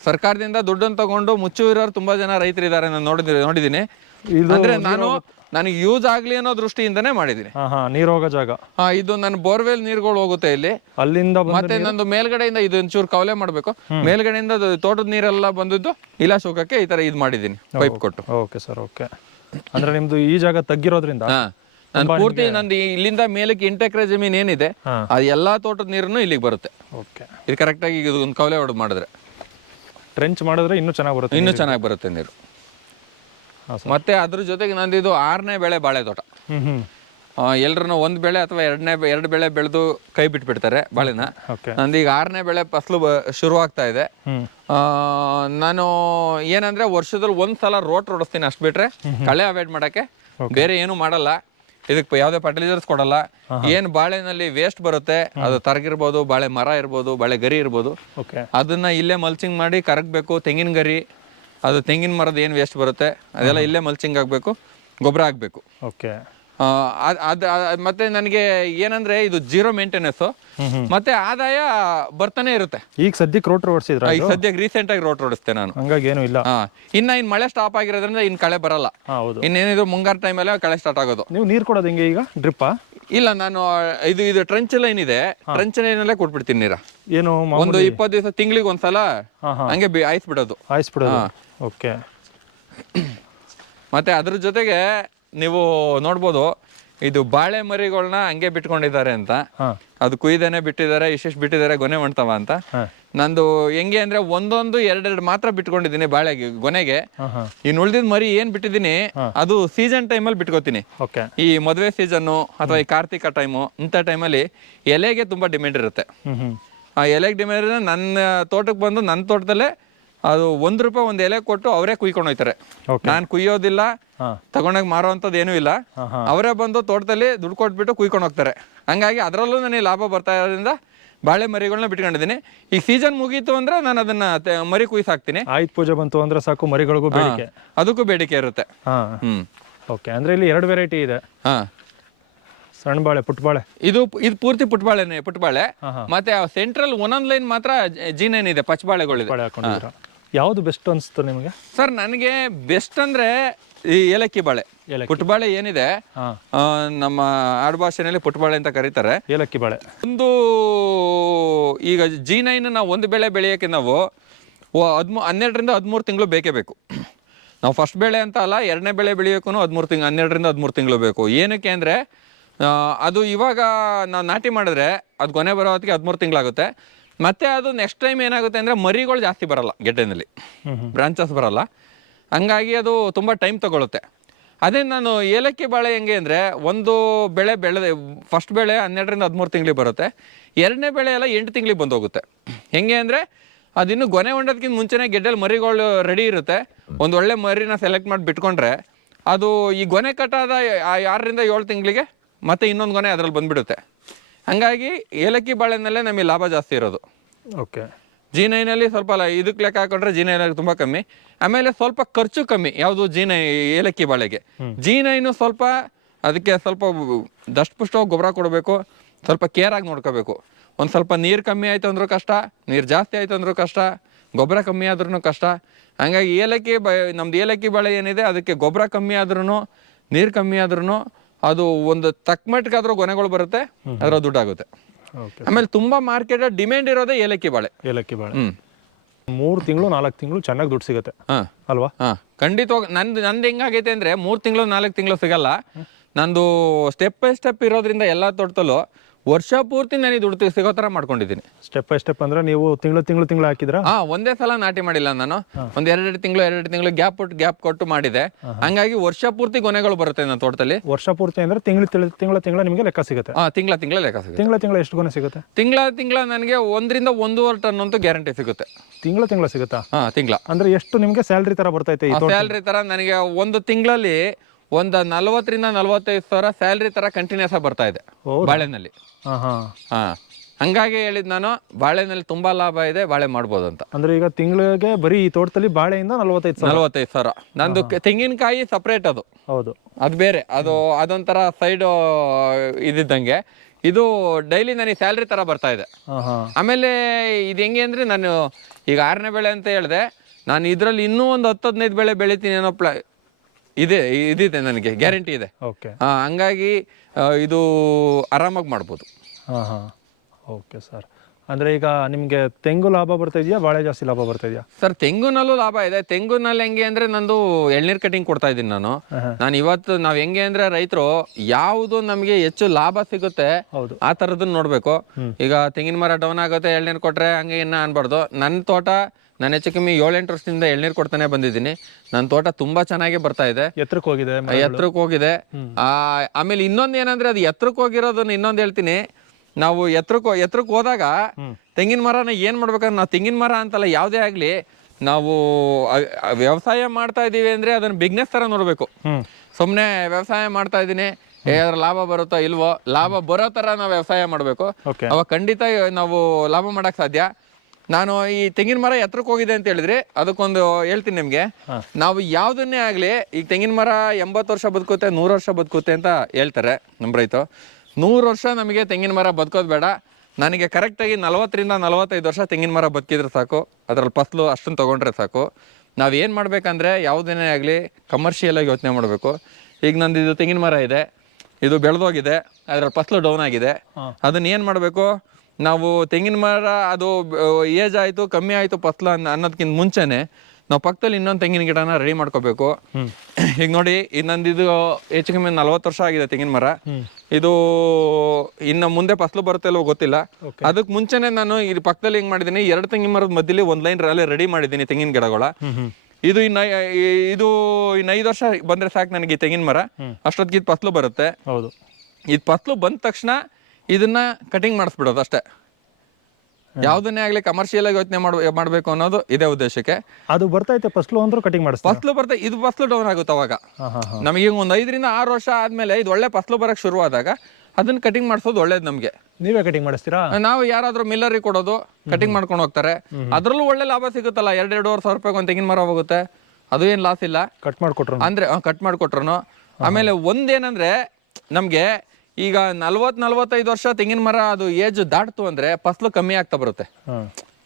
ಸರ್ಕಾರದಿಂದ ದುಡ್ಡನ್ನು ತಗೊಂಡು ಮುಚ್ಚು ಇರೋರು ತುಂಬಾ ಜನ ರೈತರಿದ್ದಾರೆ ನಾನು ನೋಡಿದೀನಿ ಇದು ಅಂದ್ರೆ ನಾನು ನನಗೆ ಯೂಸ್ ಆಗ್ಲಿ ಅನ್ನೋ ದೃಷ್ಟಿಯಿಂದನೇ ಮಾಡಿದೀನಿ ಹಾ ಹೋಗೋ ಜಾಗ. ಹಾ ಇದು ನನ್ನ ಬೋರ್ವೆಲ್ ನೀರುಗಳು ಹೋಗುತ್ತೆ ಇಲ್ಲಿ. ಅಲ್ಲಿಂದ ಬಂದು ಮತ್ತೆ ನಂದು ಮೇಲ್ಗಡೆಯಿಂದ ಇದು ಒಂಚೂರು ಕವಲೆ ಮಾಡಬೇಕು. ಮೇಲ್ಗಡೆಯಿಂದ ಅದು ತೋಟದ ನೀರೆಲ್ಲ ಬಂದಿದ್ದು ಇಲಾಶೋಕಕ್ಕೆ ಈ ತರ ಇದು ಮಾಡಿದ್ದೀನಿ ಪೈಪ್ ಕೊಟ್ಟು. Okay sir okay. ಅಂದ್ರೆ ನಿಮ್ದು ಈ ಜಾಗ ತಗ್ಗಿರೋದ್ರಿಂದ ಹಾ. ನಾನು ಪೂರ್ತಿ ನಂದು ಈ- ಇಲ್ಲಿಂದ ಮೇಲಕ್ಕೆ ಇಂಟೆಕ್ರೆ ಜಮೀನ್ ಏನಿದೆ ಹಾ. ಅದು ಎಲ್ಲಾ ತೋಟದ ನೀರನ್ನು ಇಲ್ಲಿಗೆ ಬರುತ್ತೆ. ಓಕೆ. ಇದು ಕರೆಕ್ಟಾಗಿ ಇದು ಒಂದು ಕವಲೆ ಹೊಡೆದು ಮಾಡಿದ್ರೆ. ಟ್ರೆಂಚ್ ಮಾಡಿದ್ರೆ ಇನ್ನೂ ಚೆನ್ನಾಗಿ ಬರುತ್ತೆ ಇನ್ನೂ ಚೆನ್ನಾಗಿ ಬರುತ್ತೆ ನೀರು. ಮತ್ತೆ ಅದ್ರ ಜೊತೆಗೆ ನಂದು ಇದು ಆರನೇ ಬೆಳೆ ಬಾಳೆ ತೋಟ ಎಲ್ಲರೂ ಒಂದು ಬೆಳೆ ಅಥವಾ ಎರಡನೇ ಎರಡು ಬೆಳೆ ಬೆಳೆದು ಕೈ ಬಿಟ್ಬಿಡ್ತಾರೆ ಬಾಳೆನ. ನಂದು ಈಗ ಆರನೇ ಬೆಳೆ ಫಸಲು ಶುರು ಆಗ್ತಾ ಇದೆ. ಆ, ನಾನು ಏನಂದ್ರೆ ವರ್ಷದಲ್ಲಿ ಒಂದ್ ಸಲ ರೋಟ್ ರೋಡಿಸ್ತೀನಿ ಅಷ್ಟು ಬಿಟ್ರೆ ಕಳೆ ಅವಾಯ್ಡ್ ಮಾಡಕ್ಕೆ ಬೇರೆ ಏನು ಮಾಡಲ್ಲ. ಇದಕ್ಕೆ ಯಾವುದೇ ಫರ್ಟಿಲೈಸರ್ಸ್ ಕೊಡಲ್ಲ. ಏನ್ ಬಾಳೆನಲ್ಲಿ ವೇಸ್ಟ್ ಬರುತ್ತೆ ಅದು ತರಗಿರ್ಬೋದು ಬಾಳೆ ಮರ ಇರ್ಬೋದು ಬಾಳೆ ಗರಿ ಇರ್ಬೋದು. ಅದನ್ನ ಇಲ್ಲೇ ಮಲ್ಚಿಂಗ್ ಮಾಡಿ ಕರಗಬೇಕು ತೆಂಗಿನ ಗರಿ ಅದು ತೆಂಗಿನ ಮರದ ಏನು ವೇಸ್ಟ್ ಬರುತ್ತೆ ಅದೆಲ್ಲ ಇಲ್ಲೇ ಮಲ್ಚಿಂಗ್ ಆಗಬೇಕು ಗೊಬ್ಬರ ಆಗಬೇಕು. ಓಕೆ. ಅದು ಮತ್ತೆ ನನಗೆ ಏನಂದ್ರೆ ಇದು ಜೀರೋ ಮೇಂಟೆನೆನ್ಸ್ ಮತ್ತೆ ಆದಾಯ ಬರ್ತಾನೆ ಇರುತ್ತೆ. ಈಗ ಸದ್ಯಕ್ಕೆ ರೋಟ್ ಓಡಿಸಿದ್ರ ಈಗ ಸದ್ಯಕ್ಕೆ ರೀಸೆಂಟ್ ಆಗಿ ರೋಟ್ ಓಡಿಸ್ತೆ ನಾನು. ಹಂಗಾಗಿ ಏನು ಇಲ್ಲ. ಇನ್ನ ಇನ್ ಮಳೆ ಸ್ಟಾಪ್ ಆಗಿರೋದ್ರಿಂದ ಇನ್ ಕಳೆ ಬರಲ್ಲ. ಹೌದು. ಇನ್ನೇನಿದ್ರು ಮುಂಗಾರು ಟೈಮಲ್ಲೇ ಕಳೆ ಸ್ಟಾರ್ಟ್ ಆಗೋದು. ನೀವು ನೀರು ಕೊಡೋದು ಹೆಂಗೆ ಈಗ? ಡ್ರಿಪ್ ಇಲ್ಲ ನಾನು ಇದು ಇದು ಟ್ರೆಂಚ್ ಲೈನ್ ಇದೆ. ಟ್ರೆಂಚ್ ಲೈನ್ ಅಲ್ಲೇ ಕೊಟ್ಬಿಡ್ತೀನಿ ನೀರ. ಏನು ಒಂದು ಇಪ್ಪತ್ತು ದಿವಸ ತಿಂಗಳಿಗೆ ಒಂದ್ಸಲ ಹಂಗೆ ಆಯ್ಸ್ ಬಿಡೋದು ಬಿ- ಆಯ್ಸ್ಬಿಡೋದು. ಆಯ್ಸ್ಬಿಡೋದು. ಓಕೆ. ಮತ್ತೆ ಅದ್ರ ಜೊತೆಗೆ ನೀವು ನೋಡ್ಬೋದು ಇದು ಬಾಳೆ ಮರಿಗಳನ್ನ ಹಂಗೆ ಬಿಟ್ಕೊಂಡಿದ್ದಾರೆ ಅಂತ. ಅದು ಕುಯ್ದೇನೆ ಬಿಟ್ಟಿದ್ದಾರೆ ಇಷ್ಟಿಷ್ಟು ಬಿಟ್ಟಿದ್ದಾರೆ ಗೊನೆ ಮಾಡ್ತಾವ ಅಂತ. ನಂದು ಹೆಂಗೆ ಅಂದ್ರೆ ಒಂದೊಂದು ಎರಡೆರಡು ಮಾತ್ರ ಬಿಟ್ಕೊಂಡಿದ್ದೀನಿ ಬಾಳೆಗೆ ಗೊನೆಗೆ. ಇನ್ನು ಉಳ್ದಿದ್ ಮರಿ ಏನ್ ಬಿಟ್ಟಿದ್ದೀನಿ ಅದು ಸೀಸನ್ ಟೈಮಲ್ಲಿ ಬಿಟ್ಕೋತೀನಿ. ಓಕೆ. ಈ ಮದುವೆ ಸೀಸನ್ನು ಅಥವಾ ಈ ಕಾರ್ತಿಕ ಟೈಮು ಇಂಥ ಟೈಮಲ್ಲಿ ಎಲೆಗೆ ತುಂಬಾ ಡಿಮ್ಯಾಂಡ್ ಇರುತ್ತೆ. ಆ ಎಲೆಗೆ ಡಿಮ್ಯಾಂಡ್ ನನ್ನ ತೋಟಕ್ಕೆ ಬಂದು ನನ್ನ ತೋಟದಲ್ಲೇ ಅದು ಒಂದು ರೂಪಾಯಿ ಒಂದು ಎಲೆ ಕೊಟ್ಟು ಅವರೇ ಕುಯ್ಕೊಂಡು ಹೋಯ್ತಾರೆ. ನಾನು ಕುಯ್ಯೋದಿಲ್ಲ ತಗೊಂಡಾಗ ಮಾರೋವಂಥದ್ದು ಏನೂ ಇಲ್ಲ. ಅವರೇ ಬಂದು ತೋಟದಲ್ಲಿ ದುಡ್ಡು ಕೊಟ್ಬಿಟ್ಟು ಕುಯ್ಕೊಂಡು ಹೋಗ್ತಾರೆ. ಹಂಗಾಗಿ ಅದರಲ್ಲೂ ನನಗೆ ಲಾಭ ಬರ್ತಾ ಇರೋದ್ರಿಂದ ಬಾಳೆ ಮರಿಗಳನ್ನ ಬಿಟ್ಕೊಂಡಿದ್ದೀನಿ. ಈ ಸೀಸನ್ ಮುಗೀತು ಅಂದ್ರೆ ನಾನು ಅದನ್ನ ಮರಿ ಕುಯ್ಸಾಕ್ತೀನಿ ಆಯ್ತು ಪೂಜೆ ಬಂತು ಅಂದ್ರೆ ಸಾಕು ಮರಿಗಳಿಗೂ ಬೇಡಿಕೆ. ಅದಕ್ಕೂ ಬೇಡಿಕೆ ಇರುತ್ತೆ. ಓಕೆ ಅಂದ್ರೆ ಇಲ್ಲಿ ಎರಡು ವೆರೈಟಿ ಇದೆ. ಹಾ. ಸಣ್ಣ ಬಾಳೆ ಪುಟ್ಬಾಳೆ ಇದು ಇದು ಪೂರ್ತಿ ಪುಟ್ಬಾಳೆನೆ ಪುಟ್ಬಾಳೆ ಮತ್ತೆ ಸೆಂಟ್ರಲ್ ಒಂದೊಂದು ಲೈನ್ ಮಾತ್ರ ಜೀನ್ ಇದೆ ಪಚ್ಚಬಾಳೆಗಳಿದೆ ಯಾವುದು ಬೆಸ್ಟ್ ಅನಿಸ್ತು ನಿಮಗೆ? ಸರ್ ನನಗೆ ಬೆಸ್ಟ್ ಅಂದ್ರೆ ಈ ಏಲಕ್ಕಿ ಬಾಳೆ. ಏಲಕ್ಕಿ. ಪುಟ್ಬಾಳೆ ಏನಿದೆ ನಮ್ಮ ಆ, ನಮ್ಮ ಆಡುಭಾಷೆನಲ್ಲಿ ಪುಟ್ಬಾಳೆ ಅಂತ ಕರೀತಾರೆ. ಏಲಕ್ಕಿ ಬಾಳೆ. ಒಂದು ಈಗ ಜಿ ನೈನ್ ನಾವು ಒಂದು ಬೆಳೆ ಬೆಳೆಯೋಕ್ಕೆ ನಾವು ಹದಿಮೂ ಹನ್ನೆರಡರಿಂದ ಹದಿಮೂರು ತಿಂಗಳು ಬೇಕೇ ಬೇಕು. ನಾವು ಫಸ್ಟ್ ಬೆಳೆ ಅಂತ ಅಲ್ಲ ಎರಡನೇ ಬೆಳೆ ಬೆಳೆಯೋಕ್ಕೂ ಹದಿಮೂರು ತಿಂಗಳು ಹನ್ನೆರಡರಿಂದ ಹದಿಮೂರು ತಿಂಗಳು ಬೇಕು. ಏನಕ್ಕೆ ಅಂದರೆ ಅದು ಇವಾಗ ನಾವು ನಾಟಿ ಮಾಡಿದ್ರೆ ಅದು ಕೊನೆ ಬರೋ ಹೊತ್ತಿಗೆ ಹದಿಮೂರು ತಿಂಗಳಾಗುತ್ತೆ. ಮತ್ತೆ ಅದು ನೆಕ್ಸ್ಟ್ ಟೈಮ್ ಏನಾಗುತ್ತೆ ಅಂದರೆ ಮರಿಗಳು ಜಾಸ್ತಿ ಬರಲ್ಲ ಗೆಡ್ಡೆನಲ್ಲಿ. ಬ್ರಾಂಚಸ್ ಬರಲ್ಲ. ಹಂಗಾಗಿ ಅದು ತುಂಬ ಟೈಮ್ ತಗೊಳುತ್ತೆ. ಅದೇ ನಾನು ಏಲಕ್ಕಿ ಬಾಳೆ ಹೆಂಗೆ ಅಂದರೆ ಒಂದು ಬೆಳೆ ಬೆಳೆದ ಫಸ್ಟ್ ಬೆಳೆ ಹನ್ನೆರಡರಿಂದ ಹದಿಮೂರು ತಿಂಗಳಿಗೆ ಬರುತ್ತೆ. ಎರಡನೇ ಬೆಳೆ ಎಲ್ಲ ಎಂಟು ತಿಂಗಳಿಗೆ ಬಂದು ಹೋಗುತ್ತೆ ಹೆಂಗೆ ಅಂದರೆ ಅದಿನ್ನು ಗೊನೆ ಹೊಂಡೋದಕ್ಕಿಂತ ಮುಂಚೆನೇ ಗೆಡ್ಡೆಲಿ ಮರಿಗಳು ರೆಡಿ ಇರುತ್ತೆ. ಒಂದು ಒಳ್ಳೆ ಮರಿನ ಸೆಲೆಕ್ಟ್ ಮಾಡಿ ಬಿಟ್ಕೊಂಡ್ರೆ ಅದು ಈ ಗೊನೆ ಕಟ್ಟಾದ ಆರರಿಂದ ಏಳು ತಿಂಗಳಿಗೆ ಮತ್ತೆ ಇನ್ನೊಂದು ಗೊನೆ ಅದರಲ್ಲಿ ಬಂದ್ಬಿಡುತ್ತೆ. ಹಂಗಾಗಿ ಏಲಕ್ಕಿ ಬಾಳೆನಲ್ಲೇ ನಮಗೆ ಲಾಭ ಜಾಸ್ತಿ ಇರೋದು. ಓಕೆ. ಜಿ ನೈನಲ್ಲಿ ಸ್ವಲ್ಪ ಲ- ಇದಕ್ಕೆ ಲೆಕ್ಕ ಹಾಕೊಂಡ್ರೆ ಜಿ ನೈನಲ್ಲಿ ತುಂಬ ಕಮ್ಮಿ. ಆಮೇಲೆ ಸ್ವಲ್ಪ ಖರ್ಚು ಕಮ್ಮಿ ಯಾವುದು ಜಿ ನೈ ಏಲಕ್ಕಿ ಬಾಳೆಗೆ. ಜಿ ನೈನು ಸ್ವಲ್ಪ ಅದಕ್ಕೆ ಸ್ವಲ್ಪ ದಷ್ಟಪುಷ್ಟವಾಗಿ ಗೊಬ್ಬರ ಕೊಡಬೇಕು ಸ್ವಲ್ಪ ಕೇರಾಗಿ ನೋಡ್ಕೋಬೇಕು. ಒಂದು ಸ್ವಲ್ಪ ನೀರು ಕಮ್ಮಿ ಆಯಿತು ಅಂದ್ರೂ ಕಷ್ಟ ನೀರು ಜಾಸ್ತಿ ಆಯಿತು ಅಂದರೂ ಕಷ್ಟ ಗೊಬ್ಬರ ಕಮ್ಮಿ ಆದ್ರೂ ಕಷ್ಟ. ಹಂಗಾಗಿ ಏಲಕ್ಕಿ ಬ ನಮ್ದು ಏಲಕ್ಕಿ ಬಾಳೆ ಏನಿದೆ ಅದಕ್ಕೆ ಗೊಬ್ಬರ ಕಮ್ಮಿ ಆದ್ರೂ ನೀರು ಕಮ್ಮಿ ಆದ್ರೂ ಅದು ಒಂದು ತಕ್ಕ ಮಟ್ಟಿಗಾದ್ರೂ ಗೊನೆಗಳು ಬರುತ್ತೆ ಅದರ ದುಡ್ಡಾಗುತ್ತೆ ಆಮೇಲೆ ತುಂಬಾ ಮಾರ್ಕೆಟ್ ಡಿಮ್ಯಾಂಡ್ ಇರೋದೇ ಏಲಕ್ಕಿ ಬಾಳೆ. ಏಲಕ್ಕಿ ಬಾಳೆ. ಹ್ಮ್. ಮೂರು ತಿಂಗಳು ನಾಲ್ಕು ತಿಂಗಳು ಚೆನ್ನಾಗಿ ದುಡ್ಡು ಸಿಗುತ್ತೆ. ಹಾ. ಅಲ್ವಾ? ಹಾ. ಖಂಡಿತವಾಗಿ ನಂದು ನಂದು ಹೆಂಗಾಗೈತೆ ಅಂದ್ರೆ ಮೂರು ತಿಂಗಳು ನಾಲ್ಕು ತಿಂಗಳು ಸಿಗಲ್ಲ. ನಂದು ಸ್ಟೆಪ್ ಬೈ ಸ್ಟೆಪ್ ಇರೋದ್ರಿಂದ ಎಲ್ಲ ತೋಟದಲ್ಲೂ ವರ್ಷ ಪೂರ್ತಿ ನನಗೆ ದುಡ್ಡು ಸಿಗೋ ತರ ಮಾಡ್ಕೊಂಡಿದ್ದೀನಿ. ಸ್ಟೆಪ್ ಬೈ ಸ್ಟೆಪ್ ಅಂದ್ರೆ ನೀವು ತಿಂಗಳು ತಿಂಗಳು ತಿಂಗಳು ಹಾಕಿದ್ರ? ಹಾ ಒಂದೇ ಸಲ ನಾಟಿ ಮಾಡಿಲ್ಲ ನಾನು. ಒಂದ್ ಎರಡೆರಡು ತಿಂಗಳು ಎರಡೆರಡು ತಿಂಗಳು ಗ್ಯಾಪ್ ಕೊಟ್ಟು ಗ್ಯಾಪ್ ಕೊಟ್ಟು ಮಾಡಿದೆ. ಹಂಗಾಗಿ ವರ್ಷ ಪೂರ್ತಿ ಗೊನೆಗಳು ಬರುತ್ತೆ ನನ್ನ ತೋಟದಲ್ಲಿ. ವರ್ಷ ಪೂರ್ತಿ ಅಂದ್ರೆ ತಿಂಗಳು ತಿಂಗಳ ತಿಂಗಳ ನಿಮಗೆ ಲೆಕ್ಕ ಸಿಗುತ್ತೆ. ಹಾ ತಿಂಗಳ ತಿಂಗಳ ಲೆಕ್ಕ ಸಿಗುತ್ತೆ. ತಿಂಗಳ ತಿಂಗಳ ಎಷ್ಟು ಗೊನೆ ಸಿಗುತ್ತೆ? ತಿಂಗಳ ತಿಂಗಳ ನನಗೆ ಒಂದರಿಂದ ಒಂದೂವರೆ ಟನ್ ಅಂತೂ ಗ್ಯಾರಂಟಿ ಸಿಗುತ್ತೆ. ತಿಂಗಳ ತಿಂಗಳ ಸಿಗುತ್ತಾ? ಹಾ ತಿಂಗಳ. ಅಂದ್ರೆ ಎಷ್ಟು ನಿಮಗೆ ಸ್ಯಾಲ್ರಿ ತರ ಬರ್ತೈತೆ ಈ ಸ್ಯಾಲ್ರಿ ತರ ನನಗೆ ಒಂದು ತಿಂಗಳಲ್ಲಿ ಒಂದು ನಲವತ್ತರಿಂದ ನಲವತ್ತೈದು ಸಾವಿರ ಸ್ಯಾಲ್ರಿ ತರ ಕಂಟಿನ್ಯೂಸ್ ಆಗಿ ಬರ್ತಾ ಇದೆ ಬಾಳೆನಲ್ಲಿ ಹಾ ಹಾ. ಹಾ. ಹಂಗಾಗಿ ಹೇಳಿದ್ ನಾನು ಬಾಳೆನಲ್ಲಿ ತುಂಬಾ ಲಾಭ ಇದೆ ಬಾಳೆ ಮಾಡ್ಬೋದು ಅಂತ. ಅಂದ್ರೆ ಈಗ ತಿಂಗಳಿಗೆ ಬರೀ ಈ ತೋಟದಲ್ಲಿ ಬಾಳೆಯಿಂದ ನಲವತ್ತೈದು ಸಾವಿರ? ನಲವತ್ತೈದು ಸಾವಿರ. ನಂದು ತೆಂಗಿನಕಾಯಿ ಸಪ್ರೇಟ್ ಅದು. ಹೌದು. ಅದು ಬೇರೆ. ಅದು ಅದೊಂಥರ ಸೈಡ್ ಇದ್ದಿದ್ದಂಗೆ ಇದು ಡೈಲಿ ನನಗೆ ಸ್ಯಾಲ್ರಿ ತರ ಬರ್ತಾ ಇದೆ. ಹಾ ಹಾ. ಆಮೇಲೆ ಇದು ಹೆಂಗೆ ಅಂದ್ರೆ ನಾನು ಈಗ ಆರನೇ ಬೆಳೆ ಅಂತ ಹೇಳಿದೆ ನಾನು ಇದರಲ್ಲಿ ಇನ್ನೂ ಒಂದು ಹತ್ತು ಹದಿನೈದು ಬೆಳೆ ಬೆಳಿತೀನಿ ಅನ್ನೋ ಪ್ಲಾ ಇದೆ ಇದಿದೆ ನನಗೆ ಗ್ಯಾರಂಟಿ ಇದೆ. ಓಕೆ. ಆ, ಹಂಗಾಗಿ ಆ, ಇದು ಆರಾಮಾಗಿ ಮಾಡ್ಬೋದು. ಹಾ ಹಾ. Okay sir. ಅಂದ್ರೆ ಈಗ ನಿಮ್ಗೆ ತೆಂಗು ಲಾಭ ಬರ್ತಾ ಇದೆಯಾ ಬಾಳೆ ಜಾಸ್ತಿ ಲಾಭ ಬರ್ತಾ ಇದೆಯಾ? ಸರ್ ತೆಂಗುನಲ್ಲೂ ಲಾಭ ಇದೆ. ತೆಂಗುನಲ್ಲಿ ಹೆಂಗೆ ಅಂದ್ರೆ ನಂದು ಎಳ್ನೀರ್ ಕಟಿಂಗ್ ಕೊಡ್ತಾ ಇದ್ದೀನಿ ನಾನು. ನಾನು ಇವತ್ತು ನಾವ್ ಹೆಂಗೆ ಅಂದ್ರೆ ರೈತರು ಯಾವುದು ನಮಗೆ ಹೆಚ್ಚು ಲಾಭ ಸಿಗುತ್ತೆ ಹೌದು. ಆ ಥರದನ್ನ ನೋಡಬೇಕು. ಈಗ ತೆಂಗಿನ ಮರ ಡೌನ್ ಆಗುತ್ತೆ ಎಳ್ನೀರು ಕೊಟ್ರೆ ಹಂಗೆ ಇನ್ನ ಅನ್ಬಾರ್ದು. ನನ್ನ ತೋಟ ನಾನು ಹೆಚ್ಚು ಕಮ್ಮಿ ಏಳೆಂಟು ವರ್ಷದಿಂದ ಎಳ್ನೀರು ಕೊಡ್ತಾನೆ ಬಂದಿದ್ದೀನಿ. ನನ್ನ ತೋಟ ತುಂಬಾ ಚೆನ್ನಾಗಿ ಬರ್ತಾ ಇದೆ. ಎತ್ತರಕ್ಕೆ ಹೋಗಿದೆ ಎತ್ತರಕ್ಕೆ ಹೋಗಿದೆ. ಆ, ಆಮೇಲೆ ಇನ್ನೊಂದು ಏನಂದ್ರೆ ಅದು ಎತ್ತರಕ್ಕೆ ಹೋಗಿರೋದನ್ನ ಇನ್ನೊಂದು ಹೇಳ್ತೀನಿ. ನಾವು ಎತ್ತರಕ್ಕೆ ಎತ್ತರಕ್ಕೆ ಹೋದಾಗ ತೆಂಗಿನ ಮರನ ಏನು ಮಾಡ್ಬೇಕಂದ್ರೆ ನಾವು ತೆಂಗಿನ ಮರ ಅಂತಲ್ಲ ಯಾವುದೇ ಆಗಲಿ ನಾವು ಅ- ಅ- ವ್ಯವಸಾಯ ಮಾಡ್ತಾ ಇದ್ದೀವಿ ಅಂದ್ರೆ ಅದನ್ನ ಬಿಸ್ನೆಸ್ ತರ ನೋಡಬೇಕು. ಹ್ಮ್. ಸುಮ್ಮನೆ ವ್ಯವಸಾಯ ಮಾಡ್ತಾ ಇದ್ದೀನಿ ಏನಾದ್ರು ಲಾಭ ಬರುತ್ತೋ ಇಲ್ವೋ ಲಾಭ ಬರೋ ತರ ನಾವು ವ್ಯವಸಾಯ ಮಾಡಬೇಕು. ಓಕೆ. ಅವಾಗ ಖಂಡಿತ ನಾವು ಲಾಭ ಮಾಡಕ್ ಸಾಧ್ಯ. ನಾನು ಈ ತೆಂಗಿನ ಮರ ಎತ್ತರಕ್ಕೆ ಹೋಗಿದೆ ಅಂತ ಹೇಳಿದ್ರೆ ಅದಕ್ಕೊಂದು ಹೇಳ್ತೀನಿ ನಿಮಗೆ. ನಾವು ಯಾವುದನ್ನೇ ಆಗಲಿ ಈಗ ತೆಂಗಿನ ಮರ ಎಂಬತ್ತು ವರ್ಷ ಬದುಕುತ್ತೆ ನೂರು ವರ್ಷ ಬದುಕುತ್ತೆ ಅಂತ ಹೇಳ್ತಾರೆ ನಮ್ಮ ರೈತ ನೂರು ವರ್ಷ ನಮಗೆ ತೆಂಗಿನ ಮರ ಬದುಕೋದು ಬೇಡ. ನನಗೆ ಕರೆಕ್ಟಾಗಿ ನಲವತ್ತರಿಂದ ನಲವತ್ತೈದು ವರ್ಷ ತೆಂಗಿನ ಮರ ಬದುಕಿದ್ರೆ ಸಾಕು. ಅದರಲ್ಲಿ ಫಸಲು ಅಷ್ಟನ್ನು ತೊಗೊಂಡ್ರೆ ಸಾಕು. ನಾವು ಏನು ಮಾಡಬೇಕಂದ್ರೆ ಯಾವುದನ್ನೇ ಆಗಲಿ ಕಮರ್ಷಿಯಲಾಗಿ ಯೋಚನೆ ಮಾಡಬೇಕು. ಈಗ ನಂದು ಇದು ತೆಂಗಿನ ಮರ ಇದೆ. ಇದು ಬೆಳೆದೋಗಿದೆ. ಅದರಲ್ಲಿ ಫಸಲು ಡೌನ್ ಆಗಿದೆ. ಅದನ್ನ ಏನು ಮಾಡಬೇಕು? ನಾವು ತೆಂಗಿನ ಮರ ಅದು ಏಜ್ ಆಯಿತು ಕಮ್ಮಿ ಆಯಿತು ಪತ್ಲ ಅನ್ನ ಅನ್ನೋದಕ್ಕಿಂತ ಮುಂಚೆನೆ ನಾವು ಪಕ್ಕದಲ್ಲಿ ಇನ್ನೊಂದು ತೆಂಗಿನ ಗಿಡನ ರೆಡಿ ಮಾಡ್ಕೋಬೇಕು. ಈಗ ನೋಡಿ ಇನ್ನೊಂದು ಇದು ಹೆಚ್ಚು ಕಮ್ಮಿ ನಲ್ವತ್ತು ವರ್ಷ ಆಗಿದೆ ತೆಂಗಿನ ಮರ. ಇದು ಇನ್ನು ಮುಂದೆ ಫಸಲು ಬರುತ್ತೆ ಇಲ್ವೋ ಗೊತ್ತಿಲ್ಲ. ಅದಕ್ಕೆ ಮುಂಚೆನೆ ನಾನು ಇಲ್ಲಿ ಪಕ್ಕದಲ್ಲಿ ಹಿಂಗೆ ಮಾಡಿದ್ದೀನಿ ಎರಡು ತೆಂಗಿನ ಮರದ ಮಧ್ಯದಲ್ಲಿ ಒಂದು ಲೈನ್ ಅಲ್ಲೇ ರೆಡಿ ಮಾಡಿದ್ದೀನಿ ತೆಂಗಿನ ಗಿಡಗಳ. ಇದು ಇನ್ನ ಇದು ಇನ್ನು ಐದು ವರ್ಷ ಬಂದ್ರೆ ಸಾಕು ನನಗೆ ಈ ತೆಂಗಿನ ಮರ. ಅಷ್ಟೊತ್ತಿಗೆ ಇದು ಫಸಲು ಬರುತ್ತೆ. ಹೌದು. ಇದು ಫಸಲು ಬಂದ ತಕ್ಷಣ ಇದನ್ನ ಕಟಿಂಗ್ ಮಾಡಿಸ್ಬಿಡೋದು ಅಷ್ಟೇ. ಯಾವುದನ್ನೇ ಆಗಲಿ ಕಮರ್ಷಿಯಲ್ ಆಗಿ ಯೋಚನೆ ಮಾಡ್ ಮಾಡಬೇಕು ಅನ್ನೋದು ಇದೇ ಉದ್ದೇಶಕ್ಕೆ. ಅದು ಬರ್ತೈತೆ ಫಸ್ಲು ಅಂದ್ರೂ ಕಟಿಂಗ್ ಮಾಡಿಸ್ ಫಸ್ಲು ಬರ್ತಾ ಇದು ಫಸ್ಲು ಡೌನ್ ಆಗುತ್ತೆ ಅವಾಗ. ನಮಗೆ ಈಗ ಒಂದು ಐದರಿಂದ ಆರು ವರ್ಷ ಆದ್ಮೇಲೆ ಇದು ಒಳ್ಳೆ ಫಸಲು ಬರಕ್ಕೆ ಶುರುವಾದಾಗ ಅದನ್ನ ಕಟಿಂಗ್ ಮಾಡಿಸೋದು ಒಳ್ಳೇದು ನಮಗೆ. ನೀವೇ ಕಟಿಂಗ್ ಮಾಡಿಸ್ತೀರಾ? ನಾವು ಯಾರಾದ್ರೂ ಮಿಲ್ಲರಿ ಕೊಡೋದು ಕಟಿಂಗ್ ಮಾಡ್ಕೊಂಡು ಹೋಗ್ತಾರೆ. ಅದರಲ್ಲೂ ಒಳ್ಳೆ ಲಾಭ ಸಿಗುತ್ತಲ್ಲ ಎರಡು ಎರಡೂವರೆ ಸಾವಿರ ರೂಪಾಯಿ ಒಂದು ತೆಂಗಿನ ಮರ ಹೋಗುತ್ತೆ. ಅದು ಏನು ಲಾಸ್ ಇಲ್ಲ. ಕಟ್ ಮಾಡಿಕೊಟ್ರು ಅಂದ್ರೆ ಕಟ್ ಮಾಡಿಕೊಟ್ರು ಆಮೇಲೆ ಒಂದೇನಂದ್ರೆ ನಮ್ಗೆ ಈಗ ನಲ್ವತ್ ನಲ್ವತ್ತೈದು ವರ್ಷ ತೆಂಗಿನ ಮರ ಅದು ಏಜ್ ದಾಟ್ತು ಅಂದ್ರೆ ಫಸಲು ಕಮ್ಮಿ ಆಗ್ತಾ ಬರುತ್ತೆ.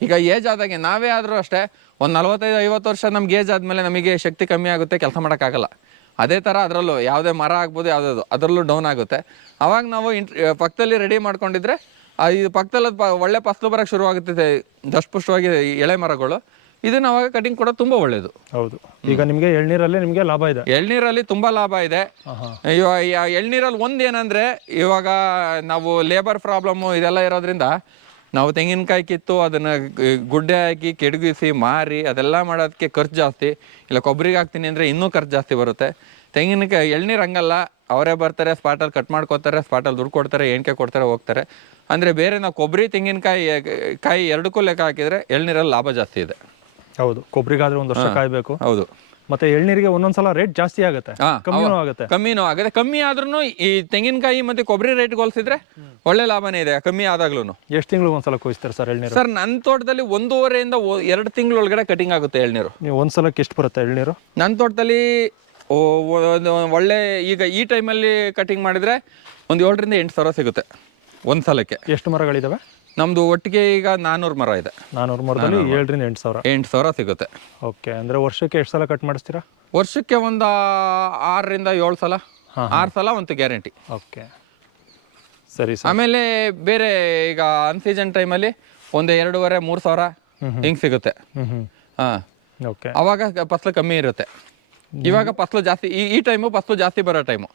ಈಗ ಏಜ್ ಆದಾಗೆ ನಾವೇ ಆದ್ರೂ ಅಷ್ಟೇ ಒಂದ್ ನಲ್ವತ್ತೈದು ಐವತ್ತು ವರ್ಷ ನಮ್ಗೆ ಏಜ್ ಆದ್ಮೇಲೆ ನಮಗೆ ಶಕ್ತಿ ಕಮ್ಮಿ ಆಗುತ್ತೆ ಕೆಲಸ ಮಾಡೋಕ್ಕಾಗಲ್ಲ ಅದೇ ಥರ ಅದರಲ್ಲೂ ಯಾವುದೇ ಮರ ಆಗ್ಬೋದು ಯಾವುದಾದ್ರು ಅದರಲ್ಲೂ ಡೌನ್ ಆಗುತ್ತೆ. ಅವಾಗ ನಾವು ಇಂಟ್ ಪಕ್ಕದಲ್ಲಿ ರೆಡಿ ಮಾಡ್ಕೊಂಡಿದ್ರೆ ಇದು ಪಕ್ಕದಲ್ಲಿ ಒಳ್ಳೆ ಫಸಲು ಬರೋಕ್ಕೆ ಶುರುವಾಗುತ್ತೆ ದಷ್ಟಪುಷ್ಟವಾಗಿ ಎಳೆ ಮರಗಳು. ಇದನ್ನ ಅವಾಗ ಕಟಿಂಗ್ ಕೂಡ ತುಂಬಾ ಒಳ್ಳೇದು. ಹೌದು. ಈಗ ನಿಮಗೆ ಎಳ್ನೀರಲ್ಲಿ ನಿಮಗೆ ಲಾಭ ಇದೆ. ಎಳ್ನೀರಲ್ಲಿ ತುಂಬಾ ಲಾಭ ಇದೆ. ಇವಾಗ ಎಳ್ನೀರಲ್ಲಿ ಒಂದು ಏನಂದ್ರೆ ಇವಾಗ ನಾವು ಲೇಬರ್ ಪ್ರಾಬ್ಲಮ್ ಇದೆಲ್ಲ ಇರೋದ್ರಿಂದ ನಾವು ತೆಂಗಿನಕಾಯಿ ಕಿತ್ತು ಅದನ್ನ ಗುಡ್ಡೆ ಹಾಕಿ ಕೆಡಗಿಸಿ ಮಾರಿ ಅದೆಲ್ಲ ಮಾಡೋದಕ್ಕೆ ಖರ್ಚು ಜಾಸ್ತಿ. ಇಲ್ಲ ಕೊಬ್ಬರಿಗೆ ಹಾಕ್ತೀನಿ ಅಂದ್ರೆ ಇನ್ನೂ ಖರ್ಚು ಜಾಸ್ತಿ ಬರುತ್ತೆ. ತೆಂಗಿನಕಾಯಿ ಎಳ್ನೀರು ಹಂಗಲ್ಲ. ಅವರೇ ಬರ್ತಾರೆ ಸ್ಪಾಟಲ್ಲಿ ಕಟ್ ಮಾಡ್ಕೋತಾರೆ ಸ್ಪಾಟಲ್ಲಿ ದುಡ್ಡು ಕೊಡ್ತಾರೆ ಎಣ್ಕೆ ಕೊಡ್ತಾರೆ ಹೋಗ್ತಾರೆ. ಅಂದರೆ ಬೇರೆ ನಾವು ಕೊಬ್ಬರಿ ತೆಂಗಿನಕಾಯಿ ಕಾಯಿ ಎರಡಕ್ಕೂ ಲೆಕ್ಕ ಹಾಕಿದ್ರೆ ಎಳ್ನೀರಲ್ಲಿ ಲಾಭ ಜಾಸ್ತಿ ಇದೆ. ಹೌದು. ಕೊಬ್ಬರಿಗಾದ್ರೆ ಒಂದು ವರ್ಷ ಕಾಯಬೇಕು. ಹೌದು. ಮತ್ತೆ ಎಳ್ನೀರಿಗೆ ಒಂದೊಂದ್ಸಲ ರೇಟ್ ಜಾಸ್ತಿ ಆಗುತ್ತೆ. ಹಾ, ಕಮ್ಮಿನೂ ಅವ- ಆಗುತ್ತೆ. ಕಮ್ಮಿನೂ ಆಗುತ್ತೆ. ಕಮ್ಮಿ ಆದ್ರೂ ಈ ತೆಂಗಿನಕಾಯಿ ಮತ್ತೆ ಕೊಬ್ಬರಿ ರೇಟ್ ಹೋಲಿಸಿದ್ರೆ ಒಳ್ಳೆ ಲಾಭನೇ ಇದೆ. ಕಮ್ಮಿ ಆದಾಗ್ಲೂ ಎಷ್ಟು ತಿಂಗಳು ಒಂದ್ಸಲ ಕೊಯ್ಸ್ತಾರೆ ಸರ್ ಎಳ್ನೀರು? ಸರ್ ನನ್ನ ತೋಟದಲ್ಲಿ ಒಂದೂವರೆಯಿಂದ ಒ- ಎರಡು ತಿಂಗಳೊಳಗಡೆ ಕಟಿಂಗ್ ಆಗುತ್ತೆ ಎಳ್ನೀರು. ನೀವು ಒಂದ್ಸಲಕ್ಕೆ ಎಷ್ಟು ಬರುತ್ತೆ ಎಳ್ನೀರು? ನನ್ನ ತೋಟದಲ್ಲಿ ಒಂದು ಒಳ್ಳೆ ಈಗ ಈ ಟೈಮಲ್ಲಿ ಕಟಿಂಗ್ ಮಾಡಿದ್ರೆ ಒಂದು ಏಳರಿಂದ ಎಂಟು ಸಾವಿರ ಸಿಗುತ್ತೆ. ಒಂದು ಸಲಕ್ಕೆ. ಎಷ್ಟು ಮರಗಳಿದಾವೆ? ನಮ್ದು ಒಟ್ಟಿಗೆ ಈಗ ನಾನೂರು ಮರ ಇದೆ. ನಾನೂರು ಮರದಲ್ಲಿ ಏಳರಿಂದ ಎಂಟು ಸಾವಿರ. ಎಂಟು ಸಾವಿರ ಸಿಗುತ್ತೆ. ಓಕೆ ಅಂದರೆ ವರ್ಷಕ್ಕೆ ಎಷ್ಟು ಸಲ ಕಟ್ ಮಾಡಿಸ್ತೀರಾ? ವರ್ಷಕ್ಕೆ ಒಂದು ಆರರಿಂದ ಏಳು ಸಲ. ಆರು ಸಲ ಒಂದು ಗ್ಯಾರಂಟಿ. ಓಕೆ. ಸರಿ ಸರ್. ಆಮೇಲೆ ಬೇರೆ ಈಗ ಅನ್ ಸೀಸನ್ ಟೈಮಲ್ಲಿ ಒಂದು ಎರಡೂವರೆ ಮೂರು ಸಾವಿರ ಹಿಂಗೆ ಸಿಗುತ್ತೆ. ಹಾಂ. ಓಕೆ. ಅವಾಗ ಫಸ್ಲು ಕಮ್ಮಿ ಇರುತ್ತೆ. ಇವಾಗ ಫಸಲು ಜಾಸ್ತಿ ಈ ಈ ಟೈಮು ಫಸಲು ಜಾಸ್ತಿ ಬರೋ ಟೈಮು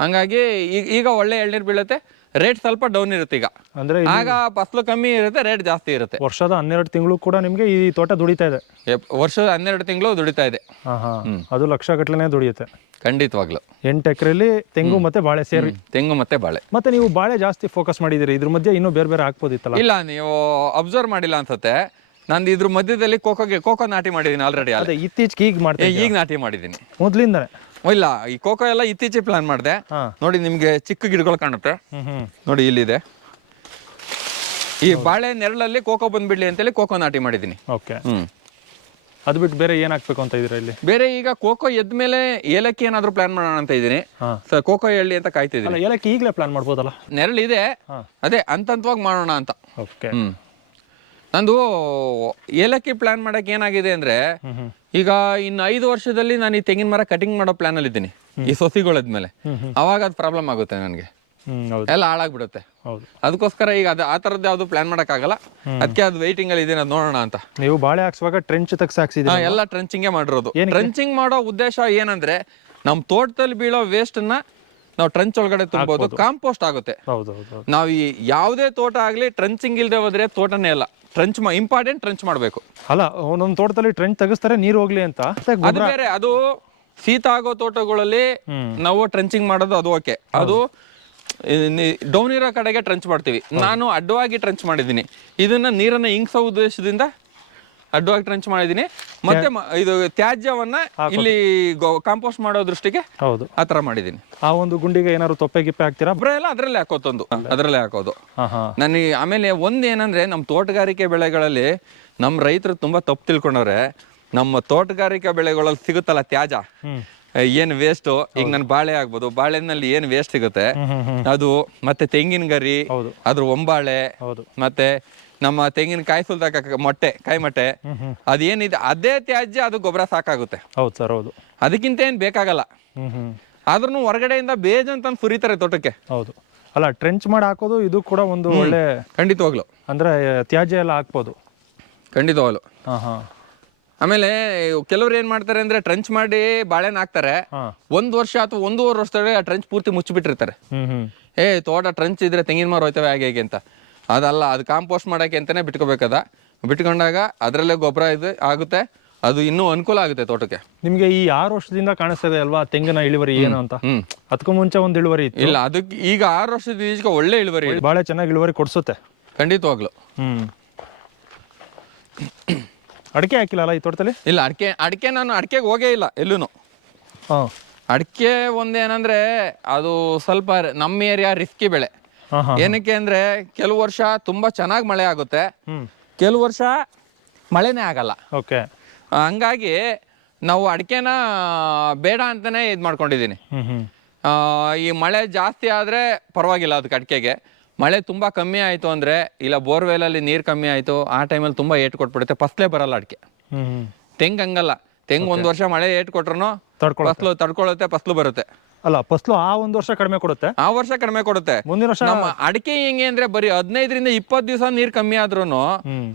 ಹಂಗಾಗಿ ಈಗ ಈಗ ಒಳ್ಳೆ ಎಳ್ನೀರು ಬೀಳುತ್ತೆ. ರೇಟ್ ಸ್ವಲ್ಪ ಡೌನ್ ಇರುತ್ತೆ ಈಗ. ಅಂದ್ರೆ ಆಗ ಫಸಲು ಕಮ್ಮಿ ಇರುತ್ತೆ ರೇಟ್ ಜಾಸ್ತಿ ಇರುತ್ತೆ. ವರ್ಷದ ಹನ್ನೆರಡು ತಿಂಗಳು ಕೂಡ ನಿಮ್ಗೆ ಈ ತೋಟ ದುಡಿತಾ ಇದೆ. ಎಪ್- ವರ್ಷದ ಹನ್ನೆರಡು ತಿಂಗಳು ದುಡಿತಾ ಇದೆ. ಹಾಂ ಹಾಂ. ಅದು ಲಕ್ಷ ಗಟ್ಟಲೆ ದುಡಿಯುತ್ತೆ. ಖಂಡಿತವಾಗ್ಲು. ಎಂಟು ಎಕರೆಲಿ ತೆಂಗು ಮತ್ತೆ ಬಾಳೆ ಸೇರಿ. ತೆಂಗು ಮತ್ತೆ ಬಾಳೆ. ಮತ್ತೆ ನೀವು ಬಾಳೆ ಜಾಸ್ತಿ ಫೋಕಸ್ ಮಾಡಿದಿರಿ ಇದ್ರ ಮಧ್ಯೆ ಇನ್ನೂ ಬೇರೆ ಬೇರೆ ಹಾಕ್ಬೋದಿತ್ತಲ್ಲ ಇಲ್ಲ ನೀವು ಅಬ್ಸರ್ವ್ ಮಾಡಿಲ್ಲ ಅನ್ಸುತ್ತೆ. ನಂದು ಇದ್ರ ಮಧ್ಯದಲ್ಲಿ ಕೋಕೋಗೆ ಕೋಕೋ ನಾಟಿ ಮಾಡಿದ್ದೀನಿ ಆಲ್ರೆಡಿ ಅದೇ ಇತ್ತೀಚೆಗೆ ಈಗ ಮಾಡ್ತೀವಿ ಈಗ ನಾಟಿ ಮಾಡಿದ್ದೀನಿ ಮೊದ್ಲಿಂದಾನೆ. ಇಲ್ಲ ಈ ಕೋಕೋ ಎಲ್ಲ ಇತ್ತೀಚೆಗೆ ಪ್ಲಾನ್ ಮಾಡಿದೆ. ಹಾ. ನೋಡಿ ನಿಮಗೆ ಚಿಕ್ಕ ಗಿಡಗಳು ಕಾಣುತ್ತೆ. ಹ್ಮ್ ಹ್ಮ್. ನೋಡಿ ಇಲ್ಲಿದೆ. ಈ ಬಾಳೆ ನೆರಳಲ್ಲಿ ಕೋಕೋ ಬಂದ್ಬಿಡ್ಲಿ ಅಂತೇಳಿ ಕೋಕೋ ನಾಟಿ ಮಾಡಿದ್ದೀನಿ. ಓಕೆ. ಹ್ಮ್. ಅದು ಬಿಟ್ಟು ಬೇರೆ ಏನ್ ಹಾಕ್ಬೇಕು ಅಂತ ಇದೀರಾ ಇಲ್ಲಿ? ಬೇರೆ ಈಗ ಕೋಕೋ ಎದ್ಮೇಲೆ ಏಲಕ್ಕಿ ಏನಾದ್ರು ಪ್ಲಾನ್ ಮಾಡೋಣ ಅಂತ ಇದ್ದೀನಿ. ಹಾ. ಸರ್ ಕೋಕೋ ಎಳ್ಳಿ ಅಂತ ಕಾಯ್ತಿದ್ದೀನಿ. ಅಲ್ಲ ಏಲಕ್ಕಿ ಈಗಲೇ ಪ್ಲಾನ್ ಮಾಡ್ಬೋದಲ್ಲ? ನೆರಳಿದೆ. ಹಾ. ಅದೇ ಹಂತವಾಗಿ ಮಾಡೋಣ ಅಂತ. ಓಕೆ. ಹ್ಮ್. ನಂದು ಏಲಕ್ಕಿ ಪ್ಲಾನ್ ಮಾಡಕ್ ಏನಾಗಿದೆ ಅಂದ್ರೆ ಈಗ ಇನ್ನು ಐದು ವರ್ಷದಲ್ಲಿ ನಾನು ಈ ತೆಂಗಿನ ಮರ ಕಟಿಂಗ್ ಮಾಡೋ ಪ್ಲಾನ್ ಅಲ್ಲಿ ಇದ್ದೀನಿ. ಈ ಸೊಸಿಗಳದ್ಮೇಲೆ. ಅವಾಗ ಅದು ಪ್ರಾಬ್ಲಮ್ ಆಗುತ್ತೆ ನನಗೆ. ಎಲ್ಲ ಹಾಳಾಗ್ಬಿಡುತ್ತೆ. ಅದಕ್ಕೋಸ್ಕರ ಈಗ ಅದು ಆ ಥರದ್ದು ಯಾವುದು ಪ್ಲಾನ್ ಮಾಡೋಕ್ಕಾಗಲ್ಲ. ಅದಕ್ಕೆ ಅದು ವೈಟಿಂಗ್ ಅಲ್ಲಿ ಇದೀನಿ ಅದು ನೋಡೋಣ ಅಂತ. ನೀವು ಬಾಳೆ ಹಾಕ್ಸುವಾಗ ಟ್ರೆಂಚ್ ತೆಗ್ಸಿ ಹಾಕ್ಸಿದ್ದೀರಾ ಹಾ, ಎಲ್ಲ ಟ್ರಂಚಿಂಗೇ ಮಾಡಿರೋದು. ಟ್ರೆಂಚಿಂಗ್ ಮಾಡೋ ಉದ್ದೇಶ ಏನಂದ್ರೆ ನಮ್ಮ ತೋಟದಲ್ಲಿ ಬೀಳೋ ವೇಸ್ಟ್ನ ನಾವು ಟ್ರಂಚ್ ಒಳಗಡೆ ತುಂಬೋದು ಕಾಂಪೋಸ್ಟ್ ಆಗುತ್ತೆ. ನಾವು ಈ ಯಾವುದೇ ತೋಟ ಆಗಲಿ ಟ್ರಂಚಿಂಗ್ ಇಲ್ಲದೆ ಹೋದ್ರೆ ತೋಟನೇ ಅಲ್ಲ. ಟ್ರಂಚ್ ಇಂಪಾರ್ಟೆಂಟ್ ಟ್ರಂಚ್ ಮಾಡಬೇಕು. ಅಲ್ಲ ಒಂದೊಂದು ತೋಟದಲ್ಲಿ ಟ್ರೆಂಚ್ ತೆಗಿಸ್ತಾರೆ ನೀರು ಹೋಗ್ಲಿ ಅಂತ. ಮತ್ತೆ ಅದು ಬೇರೆ ಅದು ಶೀತ ಆಗೋ ತೋಟಗಳಲ್ಲಿ ನಾವು ಟ್ರಂಚಿಂಗ್ ಮಾಡೋದು ಅದು ಓಕೆ. ಅದು ಡೌನ್ ಇರೋ ಕಡೆಗೆ ಟ್ರಂಚ್ ಮಾಡ್ತೀವಿ. ನಾನು ಅಡ್ಡವಾಗಿ ಟ್ರಂಚ್ ಮಾಡಿದ್ದೀನಿ. ಇದನ್ನ ನೀರನ್ನ ಇಂಗ್ಸೋ ಉದ್ದೇಶದಿಂದ ಅಡ್ಡವಾಗಿ ಟ್ರಂಚ್ ಮಾಡಿದೀನಿ ಮತ್ತೆ ಮ- ಇದು ತ್ಯಾಜ್ಯವನ್ನ ಇಲ್ಲಿ ಕಾಂಪೋಸ್ಟ್ ಮಾಡೋ ದೃಷ್ಟಿಗೆ ಹೌದು. ಆ ತರ ಮಾಡಿದೀನಿ ಆ ಒಂದು ಗುಂಡಿಗೆ ಏನಾದ್ರು ತೊಪ್ಪೆ ಗಿಪ್ಪೆ ಹಾಕ್ತೀರಾ? ಗೊಬ್ಬರ ಎಲ್ಲ ಅದರಲ್ಲೇ ಹಾಕೋತೊಂದು. ಅದರಲ್ಲೇ. ಹಾಕೋದು. ಹಾ ಹಾ ನನಗೆ ಆಮೇಲೆ ಒಂದು ಏನಂದ್ರೆ ನಮ್ಮ ತೋಟಗಾರಿಕೆ ಬೆಳೆಗಳಲ್ಲಿ ನಮ್ಮ ರೈತರು ತುಂಬಾ ತಪ್ಪು ತಿಳ್ಕೊಂಡವ್ರೆ. ನಮ್ಮ ತೋಟಗಾರಿಕೆ ಬೆಳೆಗಳಲ್ಲಿ ಸಿಗುತ್ತಲ್ಲ ತ್ಯಾಜ? ಏನ್ ವೇಸ್ಟು ಈಗ ನನ್ ಬಾಳೆ ಆಗ್ಬೋದು. ಬಾಳೆನಲ್ಲಿ ಏನು ವೇಸ್ಟ್ ಸಿಗುತ್ತೆ? ಹ್ಮ್ ಹ್ಮ್ ಹ್ಮ್. ಅದು ಮತ್ತೆ ತೆಂಗಿನ ಗರಿ ಹೌದು. ಅದ್ರ ಒಂಬಾಳೆ ಹೌದು. ಮತ್ತೆ ನಮ್ಮ ತೆಂಗಿನ ಕಾಯಿ ಸುಲ್ದಾಗ ಮೊಟ್ಟೆ ಕಾಯಿ ಮೊಟ್ಟೆ. ಅದೇನಿದೆ ಅದೇ ತ್ಯಾಜ್ಯ ಅದು ಗೊಬ್ಬರ ಸಾಕಾಗುತ್ತೆ. ಹೌದು ಸರ್ ಹೌದು. ಅದಕ್ಕಿಂತ ಏನು ಬೇಕಾಗಲ್ಲ. ಆದ್ರೂ ಹೊರಗಡೆಯಿಂದ ಬೇಜಂತ ಸುರಿತಾರೆ ತೋಟಕ್ಕೆ. ಹೌದು. ಅಲ್ಲ ಟ್ರೆಂಚ್ ಮಾಡಿ ಹಾಕೋದು ಇದು ಕೂಡ ಒಂದು ಒಳ್ಳೆ ಖಂಡಿತವಾಗ್ಲು. ಅಂದ್ರೆ ತ್ಯಾಜ್ಯ ಎಲ್ಲ ಹಾಕ್ಬೋದು. ಖಂಡಿತವಾಗ್ಲು. ಆಮೇಲೆ ಕೆಲವ್ರು ಏನ್ ಮಾಡ್ತಾರೆ ಅಂದ್ರೆ ಟ್ರೆಂಚ್ ಮಾಡಿ ಬಾಳೆನ ಹಾಕ್ತಾರೆ. ಒಂದ್ ವರ್ಷ ಅಥವಾ ಒಂದೂವರೆ ವರ್ಷದೊಳಗೆ ಆ ಟ್ರೆಂಚ್ ಪೂರ್ತಿ ಮುಚ್ಚಿಬಿಟ್ಟಿರ್ತಾರೆ. ಏ ತೋಟ ಟ್ರೆಂಚ್ ಇದ್ರೆ ತೆಂಗಿನ ಮರ ಹೋಯ್ತವೆ ಹಾಗೆ ಹೇಗೆ ಅಂತ. ಅದಲ್ಲ ಅದು ಕಾಂಪೋಸ್ಟ್ ಮಾಡಕ್ಕೆ ಅಂತಲೇ ಬಿಟ್ಕೋಬೇಕದ. ಬಿಟ್ಕೊಂಡಾಗ ಅದರಲ್ಲೇ ಗೊಬ್ಬರ ಇದು ಆಗುತ್ತೆ ಅದು ಇನ್ನೂ ಅನುಕೂಲ ಆಗುತ್ತೆ ತೋಟಕ್ಕೆ. ನಿಮಗೆ ಈ ಆರು ವರ್ಷದಿಂದ ಕಾಣಿಸ್ತದೆ ಅಲ್ವಾ ತೆಂಗಿನ ಇಳುವರಿ ಏನು ಅಂತ? ಅದಕ್ಕೂ ಮುಂಚೆ ಒಂದು ಇಳುವರಿ ಇಲ್ಲ ಅದಕ್ಕೆ ಈಗ ಆರು ವರ್ಷದ ಈಚೆಗೆ ಒಳ್ಳೆ ಇಳುವರಿ ಭಾಳ ಚೆನ್ನಾಗಿ ಇಳುವರಿ ಕೊಡ್ಸುತ್ತೆ. ಖಂಡಿತವಾಗ್ಲು. ಹ್ಞೂ ಅಡಿಕೆ ಹಾಕಿಲ್ಲ ಅಲ್ಲ ಈ ತೋಟದಲ್ಲಿ? ಇಲ್ಲ ಅಡಿಕೆ ಅಡಿಕೆ ನಾನು ಅಡಿಕೆಗೆ ಹೋಗೇ ಇಲ್ಲ ಎಲ್ಲೂ ಹಾಂ. ಅಡಿಕೆ ಒಂದೇನಂದ್ರೆ ಅದು ಸ್ವಲ್ಪ ನಮ್ಮ ಏರಿಯಾ ರಿಸ್ಕಿ ಬೆಳೆ. ಏನಕ್ಕೆ ಅಂದ್ರೆ ಕೆಲವು ವರ್ಷ ತುಂಬಾ ಚೆನ್ನಾಗಿ ಮಳೆ ಆಗುತ್ತೆ. ಕೆಲವು ವರ್ಷ ಮಳೆನೇ ಆಗಲ್ಲ. ಓಕೆ. ಹಂಗಾಗಿ ನಾವು ಅಡಿಕೆನ ಬೇಡ ಅಂತಾನೆ ಇದು ಮಾಡ್ಕೊಂಡಿದ್ದೀನಿ ಈ ಮಳೆ ಜಾಸ್ತಿ ಆದರೆ ಪರವಾಗಿಲ್ಲ ಅದಕ್ಕೆ ಅಡಿಕೆಗೆ. ಮಳೆ ತುಂಬ ಕಮ್ಮಿ ಆಯಿತು ಅಂದರೆ ಇಲ್ಲ ಬೋರ್ವೆಲಲ್ಲಿ ನೀರು ಕಮ್ಮಿ ಆಯಿತು ಆ ಟೈಮಲ್ಲಿ ತುಂಬ ಏಟು ಕೊಟ್ಬಿಡುತ್ತೆ ಫಸಲೇ ಬರಲ್ಲ ಅಡಿಕೆ. ತೆಂಗು ಹಂಗಲ್ಲ. ತೆಂಗು ಒಂದು ವರ್ಷ ಮಳೆ ಏಟು ಕೊಟ್ರು ಫಸಲು ತಡ್ಕೊಳ್ಳುತ್ತೆ ಫಸ್ಲು ಬರುತ್ತೆ. ಅಲ್ಲ ಫಸ್ಲು ಆ ಒಂದು ವರ್ಷ ಕಡಿಮೆ ಕೊಡುತ್ತೆ. ಆ ವರ್ಷ ಕಡಿಮೆ ಕೊಡುತ್ತೆ. ಮುಂದಿನ ವರ್ಷ ನಮ್ಮ ಅಡಿಕೆ ಹೆಂಗೆ ಅಂದ್ರೆ ಬರೀ ಹದಿನೈದರಿಂದ ಇಪ್ಪತ್ತು ದಿವಸ ನೀರು ಕಮ್ಮಿ ಆದ್ರೂ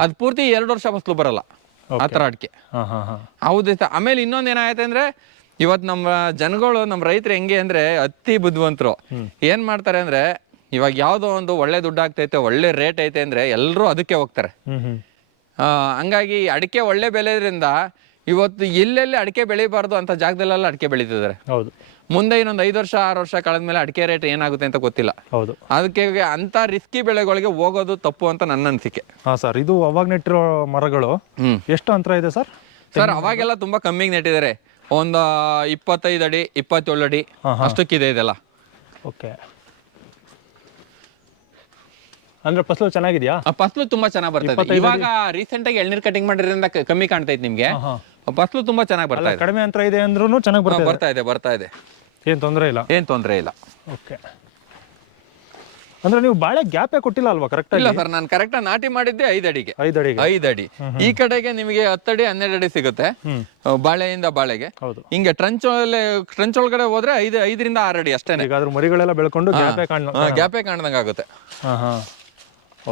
ಅದ್ ಪೂರ್ತಿ ಎರಡು ವರ್ಷ ಫಸಲು ಬರಲ್ಲ. ಆ ಥರ ಅಡಿಕೆ. ಹೌದು ಆಮೇಲೆ ಇನ್ನೊಂದು ಏನಾಯ್ತು ಅಂದ್ರೆ ಇವತ್ತು ನಮ್ಮ ಜನಗಳು ನಮ್ಮ ರೈತರು ಹೆಂಗೆ ಅಂದ್ರೆ ಅತಿ ಬುದ್ಧಿವಂತರು. ಏನ್ ಮಾಡ್ತಾರೆ ಅಂದ್ರೆ ಇವಾಗ ಯಾವುದೋ ಒಂದು ಒಳ್ಳೆ ದುಡ್ಡು ಆಗ್ತೈತೆ ಒಳ್ಳೆ ರೇಟ್ ಐತೆ ಅಂದ್ರೆ ಎಲ್ಲರೂ ಅದಕ್ಕೆ ಹೋಗ್ತಾರೆ. ಹಂಗಾಗಿ ಅಡಿಕೆ ಒಳ್ಳೆ ಬೆಳೆದ್ರಿಂದ ಇವತ್ತು ಎಲ್ಲೆಲ್ಲಿ ಅಡಿಕೆ ಬೆಳಿಬಾರ್ದು ಅಂತ ಜಾಗದಲ್ಲೆಲ್ಲ ಅಡಿಕೆ ಬೆಳೀತಿದ್ದಾರೆ. ಹೌದು. ಮುಂದೆ ಇನ್ನೊಂದು ಐದು ವರ್ಷ ಆರು ವರ್ಷ ಕಳೆದ್ಮೇಲೆ ಅಡಿಕೆ ರೇಟ್ ಏನಾಗುತ್ತೆ ಅಂತ ಗೊತ್ತಿಲ್ಲ. ಹೌದು. ಅದಕ್ಕೆ ಅಂತ ರಿಸ್ಕಿ ಬೆಳೆಗಳಿಗೆ ಹೋಗೋದು ತಪ್ಪು ಅಂತ ನನ್ನ ಅನಿಸಿಕೆ. ಹಾ ಸರ್ ಇದು ಅವಾಗ ನೆಟ್ಟಿರೋ ಮರಗಳು. ಎಷ್ಟು ಅಂತರ ಇದೆ ಸರ್? ಸರ್ ಅವಾಗೆಲ್ಲ ತುಂಬಾ ಕಮ್ಮಿಗೆ ನೆಟ್ಟಿದ್ದಾರೆ. ಒಂದು ಇಪ್ಪತ್ತೈದು ಅಡಿ ಇಪ್ಪತ್ತೇಳು ಅಡಿ ಅಷ್ಟಕ್ಕಿದೆ ಇದೆಲ್ಲ. ಓಕೆ. ಅಂದ್ರೆ ಫಸಲು ಚೆನ್ನಾಗಿದೆಯಾ? ಆ ಫಸಲು ತುಂಬಾ ಚೆನ್ನಾಗಿ ಬರ್ತದೆ. ಇವಾಗ ರೀಸೆಂಟ್ ಆಗಿ ಎಳ್ನೀರ್ ಕಟಿಂಗ್ ಮಾಡಿರೋದ್ರಿಂದ ಕಮ್ಮಿ ಕಮ್ಮಿ ಕಾಣ್ತೈತೆ ನಿಮ್ಗೆ. ಫಸಲು ತುಂಬಾ ಚೆನ್ನಾಗಿ ಬರ್ತಾ ಇದೆ. ಕಡಿಮೆ ಅಂತರ ಇದೆ ಅಂದ್ರೂ ಚೆನ್ನಾಗಿ ಬರ್ತಾ ಬರ್ತಾ ಇದೆ ಬರ್ತಾ ಇದೆ. ಏನು ತೊಂದರೆ ಇಲ್ಲ? ಏನ್ ತೊಂದರೆ ಇಲ್ಲ. ಓಕೆ. ಅಂದ್ರೆ ನೀವು ಬಾಳೆ ಗ್ಯಾಪೇ ಕೊಟ್ಟಿಲ್ಲ ಅಲ್ವಾ ಕರೆಕ್ಟ್ ಇಲ್ಲ ಸರ್ ನಾನು ಕರೆಕ್ಟ್ ನಾಟಿ ಮಾಡಿದ್ದೆ ಐದು ಅಡಿಗೆ. ಐದು ಅಡಿಗೆ. ಐದು ಅಡಿ. ಈ ಕಡೆಗೆ ನಿಮಗೆ ಹತ್ತಡಿ ಹನ್ನೆರಡು ಅಡಿ ಸಿಗುತ್ತೆ. ಬಾಳೆಯಿಂದ ಬಾಳೆಗೆ. ಹೌದು. ಹಿಂಗೆ ಟ್ರಂಚ್ ಟ್ರಂಚ್ ಒಳಗಡೆ ಹೋದ್ರೆ ಐದು ಐದರಿಂದ ಆರು ಅಡಿ ಅಷ್ಟೇನೆ. ಈಗ ಅದ್ರ ಮರಿಗಳೆಲ್ಲ ಬೆಳ್ಕೊಂಡು ಗ್ಯಾಪೇ ಕಾಣ ಗ್ಯಾಪೇ ಕಾಣ್ದಂಗೆ ಆಗುತ್ತೆ.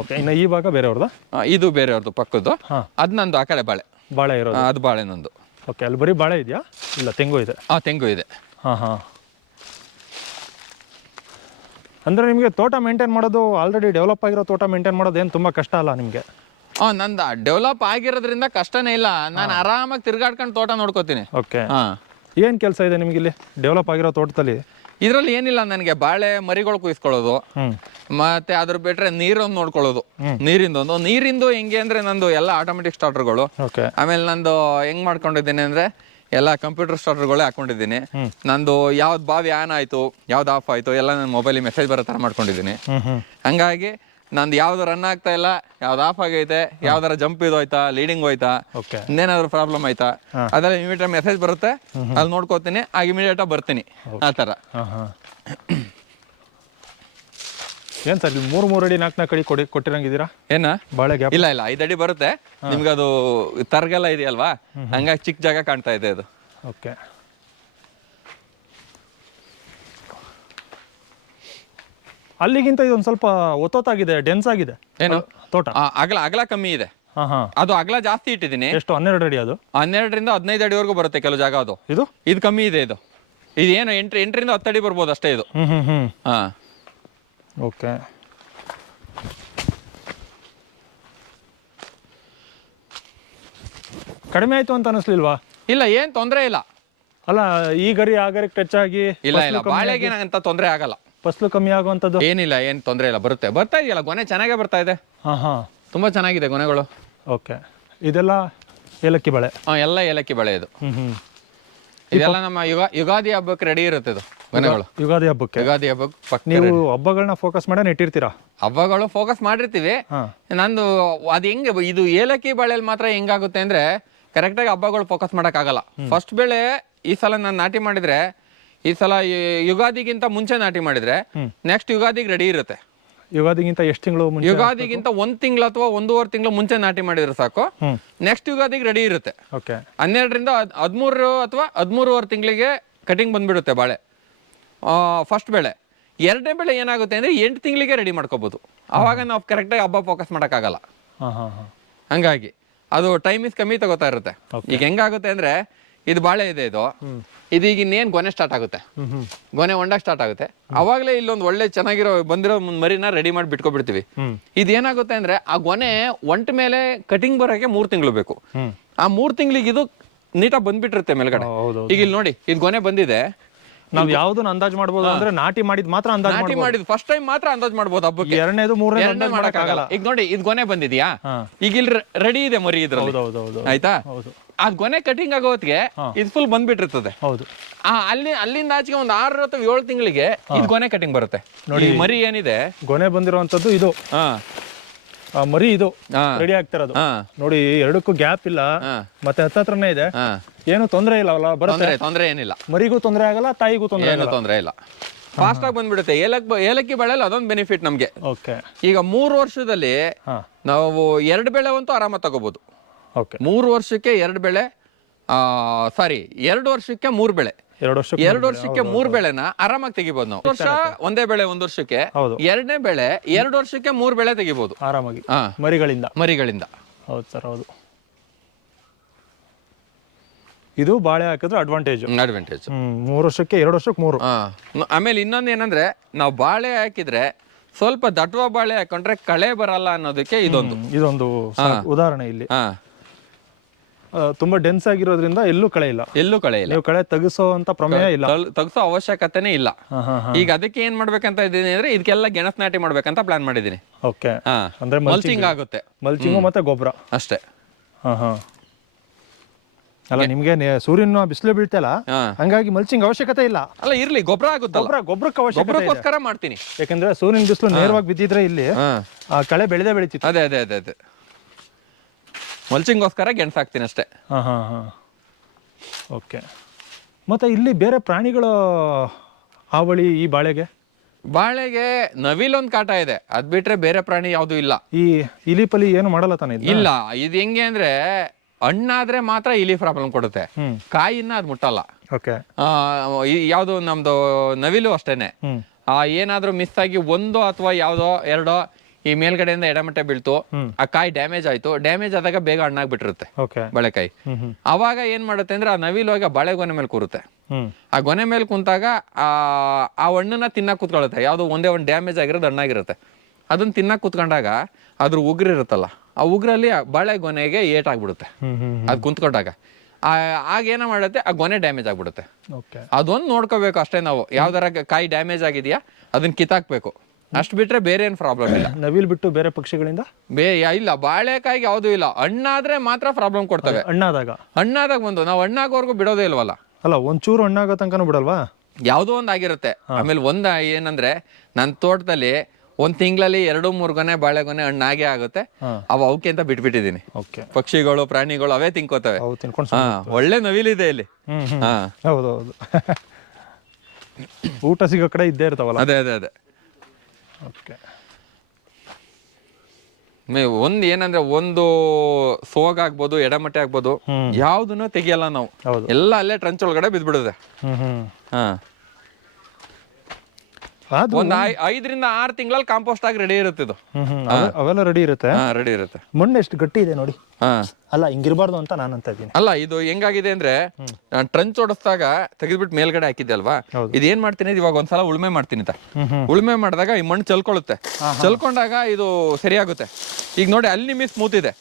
ಓಕೆ ಇನ್ನು ಈ ಭಾಗ ಬೇರೆಯವ್ರದ್ದು? ಇದು ಬೇರೆಯವ್ರದ್ದು ಪಕ್ಕದ್ದು. ಅದು ಅದ್ ನಂದು ಆ ಕಡೆ ಬಾಳೆ. ಬಾಳೆ ಇರೋದು? ಅದು ಬಾಳೆ ನಂದು. ಓಕೆ ಅಲ್ಲಿ ಬರೀ ಬಾಳೆ ಇದೆಯಾ? ಇಲ್ಲ ತೆಂಗು ಇದೆ. ಆ ತೆಂಗು ಇದೆ. ಹಾಂ ಹಾಂ. ಅಂದರೆ ನಿಮಗೆ ತೋಟ ಮೇಂಟೈನ್ ಮಾಡೋದು ಆಲ್ರೆಡಿ ಡೆವಲಪ್ ಆಗಿರೋ ತೋಟ ಮೇಂಟೈನ್ ಮಾಡೋದು ಏನು ತುಂಬ ಕಷ್ಟ ಅಲ್ಲ ನಿಮಗೆ? ಆ ನಂದ ಡೆವಲಪ್ ಆಗಿರೋದ್ರಿಂದ ಕಷ್ಟನೇ ಇಲ್ಲ. ನಾನು ಆರಾಮಾಗಿ ತಿರ್ಗಾಡ್ಕೊಂಡು ತೋಟ ನೋಡ್ಕೋತೀನಿ. ಓಕೆ ಹಾಂ. ಏನು ಕೆಲಸ ಇದೆ ನಿಮಗೆ ಇಲ್ಲಿ ಡೆವಲಪ್ ಆಗಿರೋ ತೋಟದಲ್ಲಿ? ಇದ್ರಲ್ಲಿ ಏನಿಲ್ಲ ನನಗೆ ಬಾಳೆ ಮರಿಗಳು ಕುಯ್ಸ್ಕೊಳ್ಳೋದು. ಮತ್ತೆ ಅದ್ರ ಬಿಟ್ರೆ ನೀರೊಂದು ನೋಡ್ಕೊಳ್ಳೋದು. ನೀರಿಂದೊಂದು ನೀರಿಂದು ಹೆಂಗೆ ಅಂದ್ರೆ ನಂದು ಎಲ್ಲ ಆಟೋಮೆಟಿಕ್ ಸ್ಟಾರ್ಟರ್ಗಳು ಆಮೇಲೆ ನಂದು ಹೆಂಗ್ ಮಾಡ್ಕೊಂಡಿದ್ದೀನಿ ಅಂದ್ರೆ ಎಲ್ಲ ಕಂಪ್ಯೂಟರ್ ಸ್ಟಾರ್ಟರ್ಗಳೇ ಹಾಕೊಂಡಿದ್ದೀನಿ. ನಂದು ಯಾವ್ದು ಬಾವಿ ಆನ್ ಆಯ್ತು ಯಾವ್ದು ಆಫ್ ಆಯ್ತು ಎಲ್ಲ ನನ್ನ ಮೊಬೈಲಿಗೆ ಮೆಸೇಜ್ ಬರೋ ತರ ಮಾಡ್ಕೊಂಡಿದ್ದೀನಿ. ಹಂಗಾಗಿ ನಂದು ಯಾವ್ದು ರನ್ ಆಗ್ತಾ ಇಲ್ಲ ಯಾವ್ದು ಆಫ್ ಆಗೈತೆ ಯಾವ್ದಾರ ಜಂಪ್ ಇದು ಹೋಯ್ತಾ ಲೀಡಿಂಗ್ ಹೋಯ್ತಾ ಓಕೆ ಇನ್ನೇನಾದ್ರು ಪ್ರಾಬ್ಲಮ್ ಆಯ್ತಾ? ಅದೆಲ್ಲ ಇಮಿಡಿಯೇಟ್ ಮೆಸೇಜ್ ಬರುತ್ತೆ ಅಲ್ಲಿ ನೋಡ್ಕೋತೀನಿ ಆಗ ಇಮಿಡಿಯೇಟ್ ಬರ್ತೀನಿ ಆ ತರ ಏನ್ ಸರ್ ಮೂರ್ ಮೂರು ಮೂರು ಅಡಿ ನಾಲ್ಕು ನಾಲ್ಕು ಅಡಿ ಕೊಡಿ ಕೊಟ್ಟಿರಂಗಿದ್ದೀರಾ? ಏನ? ಬಾಳೆ ಗ್ಯಾಪ್. ಇಲ್ಲ ಇಲ್ಲ ಐದ್ ಅಡಿ ಬರುತ್ತೆ. ನಿಮ್ಗೆ ಅದು ತರ್ಗೆಲ್ಲ ಇದೆಯಲ್ವಾ? ಹಂಗಾಗಿ ಚಿಕ್ಕ ಜಾಗ ಕಾಣ್ತಾ ಇದೆ ಅದು. ಓಕೆ ಅಲ್ಲಿಗಿಂತ ಇದೊಂದು ಸ್ವಲ್ಪ ಒತ್ತೊತ್ತಾಗಿದೆ ಡೆನ್ಸ್ ಆಗಿದೆ. ಏನು? ತೋಟ. ಆ, ಅಗಲ ಅಗಲ ಕಮ್ಮಿ ಇದೆ. ಹಾ ಹಾ. ಅದು ಅಗಲ ಜಾಸ್ತಿ ಇಟ್ಟಿದ್ದೀನಿ. ಎಷ್ಟು? ಹನ್ನೆರಡು ಅಡಿ ಅದು? ಹನ್ನೆರಡರಿಂದ ಹದಿನೈದು ಅಡಿವರೆಗೂ ಬರುತ್ತೆ ಕೆಲವು ಜಾಗ ಅದು. ಇದು? ಇದು ಕಮ್ಮಿ ಇದೆ ಇದು. ಇದು ಏನು ಎಂಟ್ರಿ ಎಂಟರಿಂದ ಹತ್ತು ಅಡಿ ಬರ್ಬೋದು ಅಷ್ಟೇ ಇದು. ಹ್ಮ್ ಹ್ಮ್ ಹಾಂ. ಓಕೆ. ಕಡಿಮೆ ಆಯ್ತು ಅಂತ ಅನಿಸ್ಲಿಲ್ವಾ? ಇಲ್ಲ ಏನು ತೊಂದರೆ ಇಲ್ಲ. ಅಲ್ಲ ಈ ಗರಿ ಆ ಗರಿಗೆ ಟಚ್ ಆಗಿ ಇಲ್ಲ ಇಲ್ಲ. ಬಾಳೆಗೆ ಏನಂತ ತೊಂದರೆ ಆಗಲ್ಲ. ಫಸ್ಲು ಕಮ್ಮಿ ಆಗುವಂಥದ್ದು? ಏನಿಲ್ಲ ಏನು ತೊಂದರೆ ಇಲ್ಲ ಬರುತ್ತೆ. ಬರ್ತಾ ಇದೆಯಲ್ಲ ಗೊನೆ ಚೆನ್ನಾಗೇ ಬರ್ತಾ ಇದೆ. ಹಾಂ ಹಾಂ. ತುಂಬ ಚೆನ್ನಾಗಿದೆ ಗೊನೆಗಳು. ಓಕೆ. ಇದೆಲ್ಲ ಏಲಕ್ಕಿ ಬಳೆ? ಹಾಂ ಎಲ್ಲ ಏಲಕ್ಕಿ ಬಳೆ ಇದು. ಹ್ಞೂ ಹ್ಞೂ ಇದೆಲ್ಲ ನಮ್ಮ ಯುಗ ಯುಗಾದಿ ಹಬ್ಬಕ್ಕೆ ರೆಡಿ ಇರುತ್ತೆ ಇದು ಗೊನೆಗಳು. ಯುಗಾದಿ ಹಬ್ಬಕ್ಕೆ? ಯುಗಾದಿ ಹಬ್ಬಕ್ಕೆ ಪಕ್ಕ ನೀವು ಹಬ್ಬಗಳನ್ನ ಫೋಕಸ್ ಮಾಡೇ ಇಟ್ಟಿರ್ತೀರಾ? ಹಬ್ಬಗಳು ಫೋಕಸ್ ಮಾಡಿರ್ತೀವಿ. ನಂದು ಅದು ಹೆಂಗೆ ಇದು ಏಲಕ್ಕಿ ಬಳೆಯಲ್ಲಿ ಮಾತ್ರ ಹೆಂಗಾಗುತ್ತೆ ಅಂದ್ರೆ ಕರೆಕ್ಟಾಗಿ ಹಬ್ಬಗಳು ಫೋಕಸ್ ಮಾಡೋಕ್ಕಾಗಲ್ಲ. ಫಸ್ಟ್ ಬೆಳೆ ಈ ಸಲ ನಾನು ನಾಟಿ ಮಾಡಿದ್ರೆ ಈ ಸಲ ಯುಗಾದಿಗಿಂತ ಮುಂಚೆ ನಾಟಿ ಮಾಡಿದ್ರೆ ನೆಕ್ಸ್ಟ್ ಯುಗಾದಿಗೆ ರೆಡಿ ಇರುತ್ತೆ. ಯುಗಾದಿಗಿಂತ ಎಷ್ಟು ತಿಂಗಳು ಯುಗಾದಿಗಿಂತ ಒಂದ್ ತಿಂಗಳು ಅಥವಾ ಒಂದೂವರೆ ತಿಂಗಳು ಮುಂಚೆ ನಾಟಿ ಮಾಡಿದ್ರೆ ಸಾಕು. ನೆಕ್ಸ್ಟ್ ಯುಗಾದಿಗೆ ರೆಡಿ ಇರುತ್ತೆ. ಓಕೆ ಹನ್ನೆರಡರಿಂದ ಹದ್- ಹದಿಮೂರು ಅಥವಾ ಹದಿಮೂರುವರೆ ತಿಂಗಳಿಗೆ ಕಟಿಂಗ್ ಬಂದ್ಬಿಡುತ್ತೆ ಬಾಳೆ. ಫಸ್ಟ್ ಬೆಳೆ. ಎರಡನೇ ಬೆಳೆ ಏನಾಗುತ್ತೆ ಅಂದ್ರೆ ಎಂಟು ತಿಂಗಳಿಗೆ ರೆಡಿ ಮಾಡ್ಕೋಬೋದು. ಆವಾಗ ನಾವು ಕರೆಕ್ಟಾಗಿ ಹಬ್ಬ ಫೋಕಸ್ ಮಾಡೋಕ್ಕಾಗಲ್ಲ. ಹಂಗಾಗಿ ಅದು ಟೈಮ್ ಇಸ್ ಕಮ್ಮಿ ತಗೋತಾ ಇರುತ್ತೆ. ಈಗ ಹೆಂಗಾಗುತ್ತೆ ಅಂದ್ರೆ ಇದು ಬಾಳೆ ಇದೆ ಇದು. ಇದೀಗ ಇನ್ನೇನು ಗೊನೆ ಸ್ಟಾರ್ಟ್ ಆಗುತ್ತೆ? ಗೊನೆ ಒಂಡಾಗ ಸ್ಟಾರ್ಟ್ ಆಗುತ್ತೆ. ಅವಾಗಲೇ ಇಲ್ಲೊಂದು ಒಳ್ಳೆ ಚೆನ್ನಾಗಿರೋ ಬಂದಿರೋ ಒಂದ್ ಮರಿನ ರೆಡಿ ಮಾಡಿ ಬಿಟ್ಕೊಬಿಡ್ತೀವಿ. ಇದೇನಾಗುತ್ತೆ ಅಂದ್ರೆ ಆ ಗೊನೆ ಒಂಟ ಮೇಲೆ ಕಟಿಂಗ್ ಬರೋಕೆ ಮೂರು ತಿಂಗಳು ಬೇಕು. ಆ ಮೂರು ತಿಂಗಳಿಗೆ ಇದು ನೀಟಾಗಿ ಬಂದ್ಬಿಟ್ಟಿರುತ್ತೆ ಮೇಲ್ಗಡೆ. ಈಗ ಇಲ್ಲಿ ನೋಡಿ ಇದು ಗೊನೆ ಬಂದಿದೆ. ನಾವು ಯಾವ್ದನ್ನ ಅಂದಾಜು ಮಾಡಬಹುದು ಅಂದ್ರೆ ನಾಟಿ ಮಾಡಿದ್ ಮಾತ್ರ ಅಂದಾಜು ನಾಟಿ ಮಾಡಿದ್ ಫಸ್ಟ್ ಟೈಮ್ ಮಾತ್ರ ಅಂದಾಜ್ ಮಾಡಬಹುದು ಹಬ್ಬಕ್ಕೆ. ಎರಡನೇದು ಮೂರನೇ ಮಾಡಕ್ಕಾಗಲ್ಲ. ಈಗ ನೋಡಿ ಇದು ಗೊನೆ ಬಂದಿದ್ಯಾ. ಈಗ ಇಲ್ಲಿ ರೆಡಿ ಇದೆ ಮರಿ ಇದ್ರಲ್ಲಿ. ಆಯ್ತಾ? ಹೌದು. ಆ ಗೊನೆ ಕಟಿಂಗ್ ಆಗೋ ಹೊತ್ತಿಗೆ ಇದು ಫುಲ್ ಬಂದ್ಬಿಟ್ಟಿರ್ತದೆ. ಹೌದು. ಆ ಅಲ್ಲಿ ಅಲ್ಲಿಂದ ಆಚೆಗೆ ಒಂದು ಆರು ಅಥವಾ ಏಳು ತಿಂಗಳಿಗೆ ಇದು ಗೊನೆ ಕಟಿಂಗ್ ಬರುತ್ತೆ. ನೋಡಿ ಮರಿ ಏನಿದೆ? ಗೊನೆ ಬಂದಿರುವಂತದ್ದು ಇದು. ಹಾ. ಆ, ಮರಿ ಇದು. ರೆಡಿ ಆಗ್ತಿರೋದು. ನೋಡಿ ಎರಡಕ್ಕೂ ಗ್ಯಾಪ್ ಇಲ್ಲ. ಮತ್ತೆ ಹತ್ತತ್ರನೇ ಇದೆ. ಏನು ತೊಂದರೆ ಇಲ್ಲ ಅಲ್ಲ ಬರುತ್ತೆ? ತೊಂದರೆ ಏನಿಲ್ಲ. ಮರಿಗೂ ತೊಂದರೆ ಆಗಲ್ಲ ತಾಯಿಗೂ ತೊಂದರೆ ಏನು ತೊಂದರೆ ಇಲ್ಲ. ಫಾಸ್ಟ್ ಆಗಿ ಬಂದ್ಬಿಡುತ್ತೆ. ಏಲಕ್ ಏಲಕ್ಕಿ ಬೆಳೆಯಲ್ಲಿ ಅದೊಂದು ಬೆನಿಫಿಟ್ ನಮಗೆ. ಓಕೆ ಈಗ ಮೂರು ವರ್ಷದಲ್ಲಿ ನಾವು ಎರಡು ಬೆಳೆ ಅಂತೂ ಆರಾಮ ತಗೋಬಹುದು ಓಕೆ ಮೂರು ವರ್ಷಕ್ಕೆ ಎರಡು ಬೆಳೆ ಸಾರಿ ಎರಡು ವರ್ಷಕ್ಕೆ ಮೂರು ಬೆಳೆ. ಎರಡು ವರ್ಷ ಎರಡು ವರ್ಷಕ್ಕೆ ಮೂರ್ ಬೆಳೆನ ಆರಾಮಾಗಿ ತೆಗಿಬಹುದು ನಾವು. ವರ್ಷ ಒಂದೇ ಬೆಳೆ ಒಂದ್ ವರ್ಷಕ್ಕೆ. ಎರಡನೇ ಬೆಳೆ ಎರಡು ವರ್ಷಕ್ಕೆ ಮೂರ್ ಬೆಳೆ ತೆಗಿಬಹುದು ಆರಾಮಾಗಿ. ಮರಿಗಳಿಂದ. ಮರಿಗಳಿಂದ. ಹೌದು ಸರ್ ಹೌದು. ಇದು ಬಾಳೆ ಹಾಕಿದ್ರೆ ಅಡ್ವಾಂಟೇಜ್ ಅಡ್ವಾಂಟೇಜ್ ಮೂರು ವರ್ಷಕ್ಕೆ ಎರಡು ವರ್ಷಕ್ಕೆ ಮೂರು. ಆಮೇಲೆ ಇನ್ನೊಂದು ಏನಂದ್ರೆ ನಾವು ಬಾಳೆ ಹಾಕಿದ್ರೆ ಸ್ವಲ್ಪ ದಟ್ವ ಬಾಳೆ ಹಾಕೊಂಡ್ರೆ ಕಳೆ ಬರಲ್ಲ ಅನ್ನೋದಕ್ಕೆ ಇದೊಂದು. ಇದೊಂದು ಉದಾಹರಣೆ ಇಲ್ಲಿ. ತುಂಬಾ ಡೆನ್ಸ್ ಆಗಿರೋದ್ರಿಂದ ಎಲ್ಲೂ ಕಳೆ ಇಲ್ಲ. ಎಲ್ಲೂ ಕಳೆ ಇಲ್ಲ. ನೀವು ಕಳೆ ತೆಗೆಸೋ ಅಂತ ಪ್ರಮೇಯ ಇಲ್ಲ. ತಗಸೋ ಅವಶ್ಯಕತೆನೇ ಇಲ್ಲ. ಈಗ ಅದಕ್ಕೆ ಏನ್ ಮಾಡ್ಬೇಕಂತ ಇದ್ದೀನಿ ಅಂದ್ರೆ ಇದಕ್ಕೆಲ್ಲ ಗೆಣಸ್ ನಾಟಿ ಮಾಡ್ಬೇಕಂತ ಪ್ಲಾನ್ ಮಾಡಿದೀನಿ ಓಕೆ. ಅಂದ್ರೆ ಮಲ್ಚಿಂಗ್ ಆಗುತ್ತೆ. ಮಲ್ಚಿಂಗು ಮತ್ತೆ ಗೊಬ್ಬರ. ಅಷ್ಟೇ. ಹಾ ಹಾ. ಅಲ್ಲ ನಿಮ್ಗೆ ಸೂರ್ಯನ ಬಿಸಿಲು ಬೀಳ್ತಲ್ಲ? ಹಂಗಾಗಿ ಮಲ್ಚಿಂಗ್ ಅವಶ್ಯಕತೆ ಇಲ್ಲ. ಅಲ್ಲ ಇರ್ಲಿ ಗೊಬ್ಬರ ಆಗುತ್ತೆ ಗೊಬ್ಬರ ಗೊಬ್ಬರಕ್ಕೆ ಅವಶ್ಯಕತೆ ಮಾಡ್ತೀನಿ. ಯಾಕಂದ್ರೆ ಸೂರ್ಯನ ಬಿಸಿಲು ನೇರವಾಗಿ ಬಿದ್ದಿದ್ರೆ ಇಲ್ಲಿ ಆ ಕಳೆ ಬೆಳೆದೇ ಬೆಳಿತಿತ್ತು. ಅದೇ ಅದೇ ಅದೇ ಅದೇ. ಮಲ್ಚಿಂಗೋಸ್ಕರ ಗೆಣಸು ಹಾಕ್ತೀನಿ ಅಷ್ಟೇ. ಹಾಂ ಹಾಂ ಹಾಂ. ಓಕೆ. ಮತ್ತು ಇಲ್ಲಿ ಬೇರೆ ಪ್ರಾಣಿಗಳ ಹಾವಳಿ ಈ ಬಾಳೆಗೆ? ಬಾಳೆಗೆ ನವಿಲೊಂದು ಕಾಟ ಇದೆ. ಅದ್ ಬಿಟ್ರೆ ಬೇರೆ ಪ್ರಾಣಿ ಯಾವುದು ಇಲ್ಲ. ಈ ಇಲಿ ಪಲಿ ಏನು ಮಾಡಲ್ಲ ತಾನೆ ಇದು ಇಲ್ಲ ಇದು ಹೆಂಗೆ ಅಂದ್ರೆ ಹಣ್ಣಾದ್ರೆ ಮಾತ್ರ ಇಲಿ ಪ್ರಾಬ್ಲಮ್ ಕೊಡುತ್ತೆ. ಕಾಯಿನ ಅದು ಮುಟ್ಟಲ್ಲ. ಓಕೆ. ಯಾವ್ದು ನಮ್ದು ನವಿಲು ಅಷ್ಟೇನೆ. ಏನಾದ್ರೂ ಮಿಸ್ ಆಗಿ ಒಂದೋ ಅಥವಾ ಯಾವುದೋ ಎರಡೋ ಈ ಮೇಲ್ಗಡೆಯಿಂದ ಎಡಮಟ್ಟೆ ಬೀಳ್ತು. ಆ ಕಾಯಿ ಡ್ಯಾಮೇಜ್ ಆಯ್ತು. ಡ್ಯಾಮೇಜ್ ಆದಾಗ ಬೇಗ ಹಣ್ಣಾಗ್ಬಿಟ್ಟಿರುತ್ತೆ ಬಾಳೆಕಾಯಿ ಅವಾಗ ಏನ್ ಮಾಡುತ್ತೆ ಅಂದ್ರೆ ಆ ನವಿಲು ಹೋಗಿ ಬಾಳೆ ಬಾಳೆಗೊನೆ ಮೇಲೆ ಕೂರುತ್ತೆ. ಆ ಗೊನೆ ಮೇಲೆ ಕುಂತಾಗ ಆ ಆ ಹಣ್ಣನ್ನ ತಿನ್ನಕ್ ಕೂತ್ಕೊಳ್ಳುತ್ತೆ ಯಾವ್ದೋ ಒಂದೇ ಒಂದು ಡ್ಯಾಮೇಜ್ ಆಗಿರೋದು ಹಣ್ಣಾಗಿರುತ್ತೆ. ಅದನ್ನ ತಿನ್ನಕ್ ಕೂತ್ಕೊಂಡಾಗ ಅದ್ರ ಉಗ್ರ ಇರುತ್ತಲ್ಲ ಆ ಉಗ್ರಲ್ಲಿ ಬಾಳೆ ಗೊನೆಗೆ ಏಟಾಗ್ಬಿಡುತ್ತೆ. ಅದ್ ಕುಂತ್ಕೊಂಡಾಗ. ಆ ಆಗ ಏನೋ ಮಾಡುತ್ತೆ ಆ ಗೊನೆ ಡ್ಯಾಮೇಜ್ ಆಗ್ಬಿಡುತ್ತೆ. ಅದೊಂದು ನೋಡ್ಕೋಬೇಕು ಅಷ್ಟೇ ನಾವು. ಯಾವ್ದಾರ ಕಾಯಿ ಡ್ಯಾಮೇಜ್ ಆಗಿದೆಯಾ ಅದನ್ನ ಕಿತ್ತಾಕ್ಬೇಕು. ಅಷ್ಟು ಬಿಟ್ರೆ ಬೇರೆ ಏನು ಪ್ರಾಬ್ಲಮ್ ಇಲ್ಲ. ನವಿಲ್ ಬಿಟ್ಟು ಬೇರೆ ಪಕ್ಷಿಗಳಿಂದ? ಬೇ ಇಲ್ಲ ಬಾಳೆಕಾಯಿಗೆ ಯಾವುದೂ ಇಲ್ಲ. ಹಣ್ಣಾದ್ರೆ ಮಾತ್ರ ಪ್ರಾಬ್ಲಮ್ ಕೊಡ್ತವೆ. ಹಣ್ಣಾದಾಗ? ಹಣ್ಣಾದಾಗ ಬಂದು ನಾವು ಹಣ್ಣಾಗೋವರೆಗೂ ಬಿಡೋದೇ ಇಲ್ವಲ್ಲ? ಅಲ್ಲ ಒಂಚೂರು ಹಣ್ಣಾಗೋ ತನಕನೂ ಬಿಡಲ್ವಾ? ಯಾವುದೋ ಒಂದು ಆಗಿರುತ್ತೆ. ಆಮೇಲೆ ಒಂದ ಏನಂದ್ರೆ ನನ್ನ ತೋಟದಲ್ಲಿ ಒಂದ್ ತಿಂಗಳಲ್ಲಿ ಎರಡು ಮೂರು ಗೊನೆ ಬಾಳೆಗೊನೆ ಹಣ್ಣಾಗೆ ಆಗುತ್ತೆ. ಅವ ಅವಕ್ಕೆ ಅಂತ ಬಿಟ್ಬಿಟ್ಟಿದೀನಿ ಓಕೆ. ಪಕ್ಷಿಗಳು ಪ್ರಾಣಿಗಳು ಅವೇ ತಿನ್ಕೋತವೆ. ಒಳ್ಳೆ ನವಿಲಿದೆ ಇಲ್ಲಿ. ಹ್ಮ್ ಹ್ಮ್. ಹೌದು ಹೌದು ಊಟ ಸಿಗೋ ಕಡೆ ಇದ್ದೇ ಇರ್ತಾವಲ್ಲ? ಅದೇ ಅದೇ ಅದೇ. ಮೇ- ಒಂದ್ ಏನಂದ್ರೆ ಒಂದು ಸೋಗ್ ಆಗ್ಬೋದು ಎಡಮಟ್ಟೆ ಆಗ್ಬೋದು ಯಾವ್ದನ್ನ ತೆಗಿಯಲ್ಲ ನಾವು. ಎಲ್ಲ ಅಲ್ಲೇ ಟ್ರಂಚ್ ಒಳಗಡೆ ಬಿದ್ಬಿಡುತ್ತೆ ಹ್ಮ್ ಹ್ಮ್. ಹಾ. ಒಂದು ಐದರಿಂದ ಆರು ತಿಂಗಳಲ್ಲಿ ಕಾಂಪೋಸ್ಟ್ ಆಗಿ ರೆಡಿ ಇರುತ್ತೆ ಇದು. ಹ್ಮ್ ಹ್ಮ್. ಅವೆ- ಅವೆಲ್ಲ ರೆಡಿ ಇರುತ್ತೆ? ಹಾ ರೆಡಿ ಇರುತ್ತೆ. ಮಣ್ಣು ಎಷ್ಟು ಗಟ್ಟಿ ಇದೆ ನೋಡಿ. ಹಾ. ಅಲ್ಲ ಹಿಂಗಿರಬಾರ್ದು ಅಂತ ನಾನು ಅಂತ ಇದ್ದೀನಿ. ಅಲ್ಲ ಇದು ಹೆಂಗಾಗಿದೆ ಅಂದ್ರೆ ನಾನು ಟ್ರಂಚ್ ಓಡಿಸಿದಾಗ ತೆಗೆದ್ಬಿಟ್ಟು ಮೇಲ್ಗಡೆ ಹಾಕಿದ್ದೆ ಅಲ್ವಾ ಇದೇನ್ ಇದು ಏನ್ ಮಾಡ್ತೀನಿ ಇದು ಇವಾಗ ಒಂದ್ಸಲ ಉಳುಮೆ ಮಾಡ್ತೀನಿ ತ ಹ್ಮ್ ಹ್ಮ್. ಉಳುಮೆ ಮಾಡಿದಾಗ ಈ ಮಣ್ಣು ಚಲ್ಕೊಳ್ಳುತ್ತೆ. ಚಲ್ಕೊಂಡಾಗ ಇದು ಸರಿಯಾಗುತ್ತೆ. ಈಗ ನೋಡಿ ಅಲ್ಲಿ ನಿಮಗೆ ಸ್ಮೂತ್ ಇದೆ.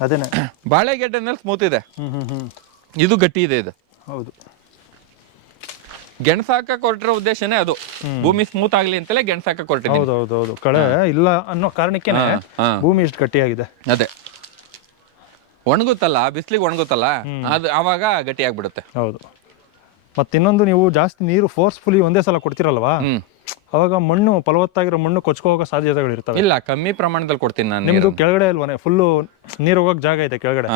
ಅದೇನೆ. ಬಾಳೆಗೆಡ್ಡೆನಲ್ಲಿ ಸ್ಮೂತ್ ಇದೆ. ಹ್ಮ್ ಹ್ಮ್ ಹ್ಮ್. ಇದು ಗಟ್ಟಿ ಇದೆ ಇದು. ಹೌದು. ಗೆಣಸು ಕೊರಟಿರೋ ಉದ್ದೇಶನೇ ಅದು. ಭೂಮಿ ಸ್ಮೂತ್ ಆಗ್ಲಿ ಅಂತಲೇ ಗೆಣಸಾಕ ಹೌದು ಹೌದು ಹೌದು ಕಳೆ ಇಲ್ಲ ಅನ್ನೋ ಕಾರಣಕ್ಕೆ. ಭೂಮಿ ಇಷ್ಟು ಗಟ್ಟಿಯಾಗಿದೆ. ಅದೇ. ಒಣಗುತ್ತಲ್ಲ ಬಿಸಿಲಿಗೆ ಒಣಗುತ್ತಲ್ಲ ಅದು ಅವಾಗ ಗಟ್ಟಿ ಆಗ್ಬಿಡುತ್ತೆ ಹೌದು. ಮತ್ತೆ ಇನ್ನೊಂದು ನೀವು ಜಾಸ್ತಿ ನೀರು ಫೋರ್ಸ್ಫುಲಿ ಒಂದೇ ಸಲ ಕೊಡ್ತಿರಲ್ವಾ? ಅವಾಗ ಮಣ್ಣು ಫಲವತ್ತಾಗಿರೋ ಮಣ್ಣು ಕೊಚ್ಕೋ ಹೋಗೋ ಸಾಧ್ಯತೆಗಳಿರ್ತವೆ. ಇಲ್ಲ ಕಮ್ಮಿ ಪ್ರಮಾಣದಲ್ಲಿ ಕೊಡ್ತೀನಿ ನಾನು ನಿಮ್ದು ಕೆಳಗಡೆ ಅಲ್ವಾನೆ? ಫುಲ್ಲು ನೀರು ಹೋಗೋಕೆ ಜಾಗ ಇದೆ ಕೆಳಗಡೆ.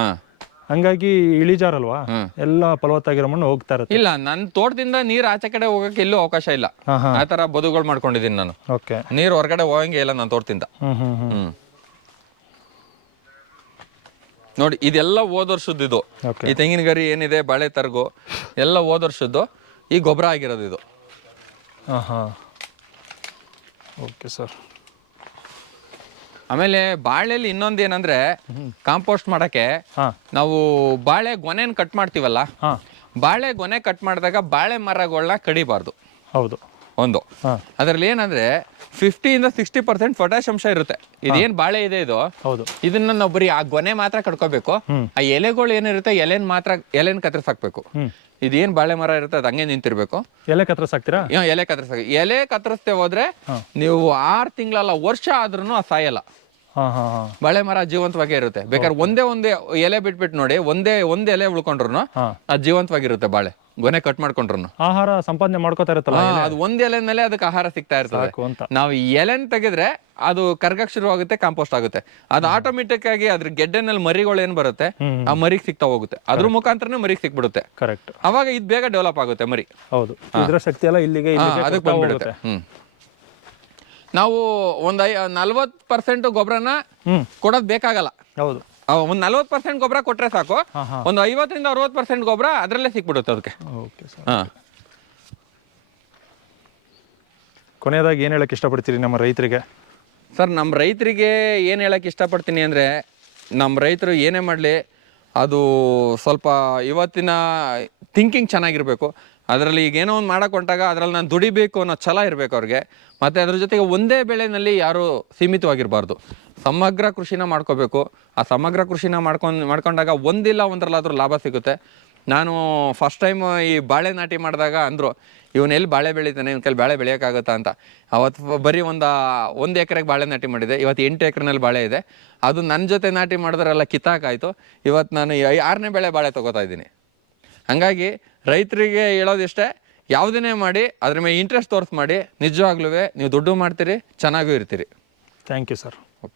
ಹಂಗಾಗಿ ಇಳಿಜಾರಲ್ವಾ? ಎಲ್ಲ ಫಲವತ್ತಾಗಿರೋ ಮಣ್ಣು ಹೋಗ್ತಾ ಇರುತ್ತೆ. ಇಲ್ಲ ನನ್ನ ತೋಟದಿಂದ ನೀರ್ ಆಚೆ ಕಡೆ ಹೋಗಕ್ಕೆ ಎಲ್ಲೂ ಅವಕಾಶ ಇಲ್ಲ. ಹಾ ಹಾ. ಆ ತರ ಬದುಗಳು ಮಾಡ್ಕೊಂಡಿದ್ದೀನಿ ನಾನು. ಓಕೆ. ನೀರ್ ಹೊರಗಡೆ ಹೋಗಂಗೆ ಇಲ್ಲ ನಾನು ತೋಟದಿಂದ. ಹ್ಮ್ ಹ್ಮ್ ಹ್ಮ್. ಹ್ಮ್. ನೋಡಿ ಇದೆಲ್ಲ ಹೋದ ವರ್ಷದ್ದು ಇದು. ಈ ತೆಂಗಿನ ಗರಿ ಏನಿದೆ ಬಾಳೆ ತರ್ಗು ಎಲ್ಲ ಹೋದ ವರ್ಷದ್ದು. ಈ ಗೊಬ್ಬರ ಆಗಿರೋದು ಇದು. ಹಾಂ ಹಾಂ ಓಕೆ ಸರ್. ಆಮೇಲೆ ಬಾಳೆಲಿ ಇನ್ನೊಂದು ಏನಂದ್ರೆ ಕಾಂಪೋಸ್ಟ್ ಮಾಡಕ್ಕೆ ಹಾಂ. ನಾವು ಬಾಳೆ ಗೊನೆನ ಕಟ್ ಮಾಡ್ತೀವಲ್ಲ ಹಾಂ. ಬಾಳೆ ಗೊನೆ ಕಟ್ ಮಾಡಿದಾಗ ಬಾಳೆ ಮರಗಳನ್ನ ಕಡಿಬಾರ್ದು. ಹೌದು. ಒಂದು. ಅದರಲ್ಲಿ ಏನಂದ್ರೆ ಫಿಫ್ಟಿಯಿಂದ ಸಿಕ್ಸ್ಟಿ ಪರ್ಸೆಂಟ್ ಪೊಟ್ಯಾಶ್ ಅಂಶ ಇರುತ್ತೆ. ಇದೇನ್ ಬಾಳೆ ಇದೆ ಇದು? ಹೌದು. ಇದನ್ನ ನಾವು ಬರೀ ಆ ಗೊನೆ ಮಾತ್ರ ಕಟ್ಕೋಬೇಕು ಆ ಎಲೆಗಳು ಏನಿರುತ್ತೆ ಎಲೆನ್ ಮಾತ್ರ ಎಲೆನ್ ಕತ್ತರಿಸಾಕ್ಬೇಕು ಹಾಕ್ಬೇಕು. ಇದೇನ್ ಬಾಳೆ ಮರ ಇರುತ್ತೆ ಅದು ಹಂಗೆ ನಿಂತಿರ್ಬೇಕು. ಎಲೆ ಕತ್ರಸಾಕ್ತೀರಾ ಹಾಕ್ತೀರಾ? ಎಲೆ ಕತ್ತರಿಸಾಕ ಎಲೆ ಕತ್ತರಿಸ್ತೇ ಹೋದ್ರೆ ನೀವು ಆರ್ ತಿಂಗಳಲ್ಲ ವರ್ಷ ಆದ್ರೂ ಆ ಸಾಯಲ್ಲ. ಬಾಳೆ ಮರ ಜೀವಂತವಾಗೇ ಇರುತ್ತೆ. ಬೇಕಾದ್ರೆ ಒಂದೇ ಒಂದೇ ಎಲೆ ಬಿಟ್ಬಿಟ್ಟು ನೋಡಿ ಒಂದೇ ಒಂದ್ ಎಲೆ ಉಳ್ಕೊಂಡ್ರು ಆ ಅದು ಜೀವಂತವಾಗಿರುತ್ತೆ ಬಾಳೆ. ಗೊನೆ ಕಟ್ ಮಾಡ್ಕೊಂಡ್ರು ಆಹಾರ ಸಂಪಾದನೆ ಮಾಡ್ಕೋತಾ ಇರುತ್ತಲ್ಲ ಅದು ಒಂದ್ ಮೇಲೆ ಅದಕ್ಕೆ ಆಹಾರ ಸಿಗ್ತಾ ಇರ್ತದೆ. ನಾವು ಎಲೆನ್ ತೆಗೆದ್ರೆ ಅದು ಕರ್ಗಕ್ ಶುರು ಆಗುತ್ತೆ ಕಾಂಪೋಸ್ಟ್ ಆಗುತ್ತೆ. ಅದು ಆಟೋಮೆಟಿಕ್ ಆಗಿ ಅದ್ರ ಗೆಡ್ಡೆನಲ್ಲಿ ಮರಿಗಳು ಏನ್ ಬರುತ್ತೆ ಆ ಮರಿಗೆ ಸಿಗ್ತಾ ಹೋಗುತ್ತೆ. ಅದ್ರ ಮುಖಾಂತರನೇ ಮರಿಗೆ ಸಿಕ್ಬಿಡುತ್ತೆ ಕರೆಕ್ಟ್ ಅವಾಗ ಇದು ಬೇಗ ಡೆವಲಪ್ ಆಗುತ್ತೆ ಮರಿ. ಹೌದು. ಇದ್ರ ಶಕ್ತಿ ಎಲ್ಲ ಇಲ್ಲಿಗೆ ಅದಕ್ಕೆ ಬಂದ್ಬಿಡುತ್ತೆ. ಹ್ಮ್. ನಾವು ಒಂದ್ ಐ ನಲ್ವತ್ ಪರ್ಸೆಂಟ್ ಗೊಬ್ಬರನ ಕೊಡೋದ್ ಬೇಕಾಗಲ್ಲ. ಹೌದು. ಒಂದ್ ನಲ್ವತ್ತು ಪರ್ಸೆಂಟ್ ಗೊಬ್ಬರ ಕೊಟ್ರೆ ಸಾಕು. ಒಂದು ಐವತ್ತರಿಂದ ಅರವತ್ತು ಪರ್ಸೆಂಟ್ ಗೊಬ್ಬರ ಅದ್ರಲ್ಲೇ ಸಿಕ್ಬಿಡುತ್ತೆ ಅದಕ್ಕೆ ಓಕೆ ಸರ್. ಹಾ. ಕೊನೆಯದಾಗಿ ಏನು ಹೇಳಕ್ಕೆ ಇಷ್ಟಪಡ್ತೀರಿ ನಮ್ಮ ರೈತರಿಗೆ? ಸರ್ ನಮ್ಮ ರೈತರಿಗೆ ಏನು ಹೇಳಕ್ಕೆ ಇಷ್ಟಪಡ್ತೀನಿ ಅಂದರೆ ನಮ್ಮ ರೈತರು ಏನೇ ಮಾಡಲಿ ಅದು ಸ್ವಲ್ಪ ಇವತ್ತಿನ ಥಿಂಕಿಂಗ್ ಚೆನ್ನಾಗಿರಬೇಕು. ಅದರಲ್ಲಿ ಈಗ ಏನೋ ಒಂದು ಮಾಡಕ್ಕೆ ಹೊಂಟಾಗ ಅದರಲ್ಲಿ ನಾನು ದುಡಿಬೇಕು ಅನ್ನೋ ಛಲ ಇರಬೇಕು ಅವ್ರಿಗೆ. ಮತ್ತು ಅದ್ರ ಜೊತೆಗೆ ಒಂದೇ ಬೆಳೆನಲ್ಲಿ ಯಾರೂ ಸೀಮಿತವಾಗಿರಬಾರ್ದು. ಸಮಗ್ರ ಕೃಷಿನ ಮಾಡ್ಕೋಬೇಕು. ಆ ಸಮಗ್ರ ಕೃಷಿನ ಮಾಡ್ಕೊಂಡು, ಮಾಡ್ಕೊಂಡಾಗ ಒಂದಿಲ್ಲ ಒಂದರಲ್ಲಾದರೂ ಲಾಭ ಸಿಗುತ್ತೆ. ನಾನು ಫಸ್ಟ್ ಟೈಮ್ ಈ ಬಾಳೆ ನಾಟಿ ಮಾಡಿದಾಗ ಅಂದರು, ಇವನು ಎಲ್ಲಿ ಬಾಳೆ ಬೆಳೀತಾನೆ? ಇವ್ನ ಕೈಲಿ ಬಾಳೆ ಬೆಳೆಯೋಕ್ಕಾಗುತ್ತಾ? ಅಂತ. ಅವತ್ತು ಬರೀ ಒಂದು ಒಂದು ಎಕರೆಗೆ ಬಾಳೆ ನಾಟಿ ಮಾಡಿದೆ. ಇವತ್ತು ಎಂಟು ಎಕರೆನಲ್ಲಿ ಬಾಳೆ ಇದೆ. ಅದು ನನ್ನ ಜೊತೆ ನಾಟಿ ಮಾಡಿದ್ರೆಲ್ಲ ಕಿತ್ತಾಕಾಯಿತು ಇವತ್ತು ನಾನು ಆರನೇ ಬೆಳೆ ಬಾಳೆ ತೊಗೋತಾ ಇದ್ದೀನಿ. ಹಂಗಾಗಿ ರೈತರಿಗೆ ಹೇಳೋದಿಷ್ಟೇ ಯಾವುದನ್ನೇ ಮಾಡಿ, ಅದ್ರ ಮೇಲೆ ಇಂಟ್ರೆಸ್ಟ್ ತೋರಿಸ್ ಮಾಡಿ ನಿಜವಾಗ್ಲೂ ನೀವು ದುಡ್ಡು ಮಾಡ್ತೀರಿ, ಚೆನ್ನಾಗೂ ಇರ್ತೀರಿ. Thank you sir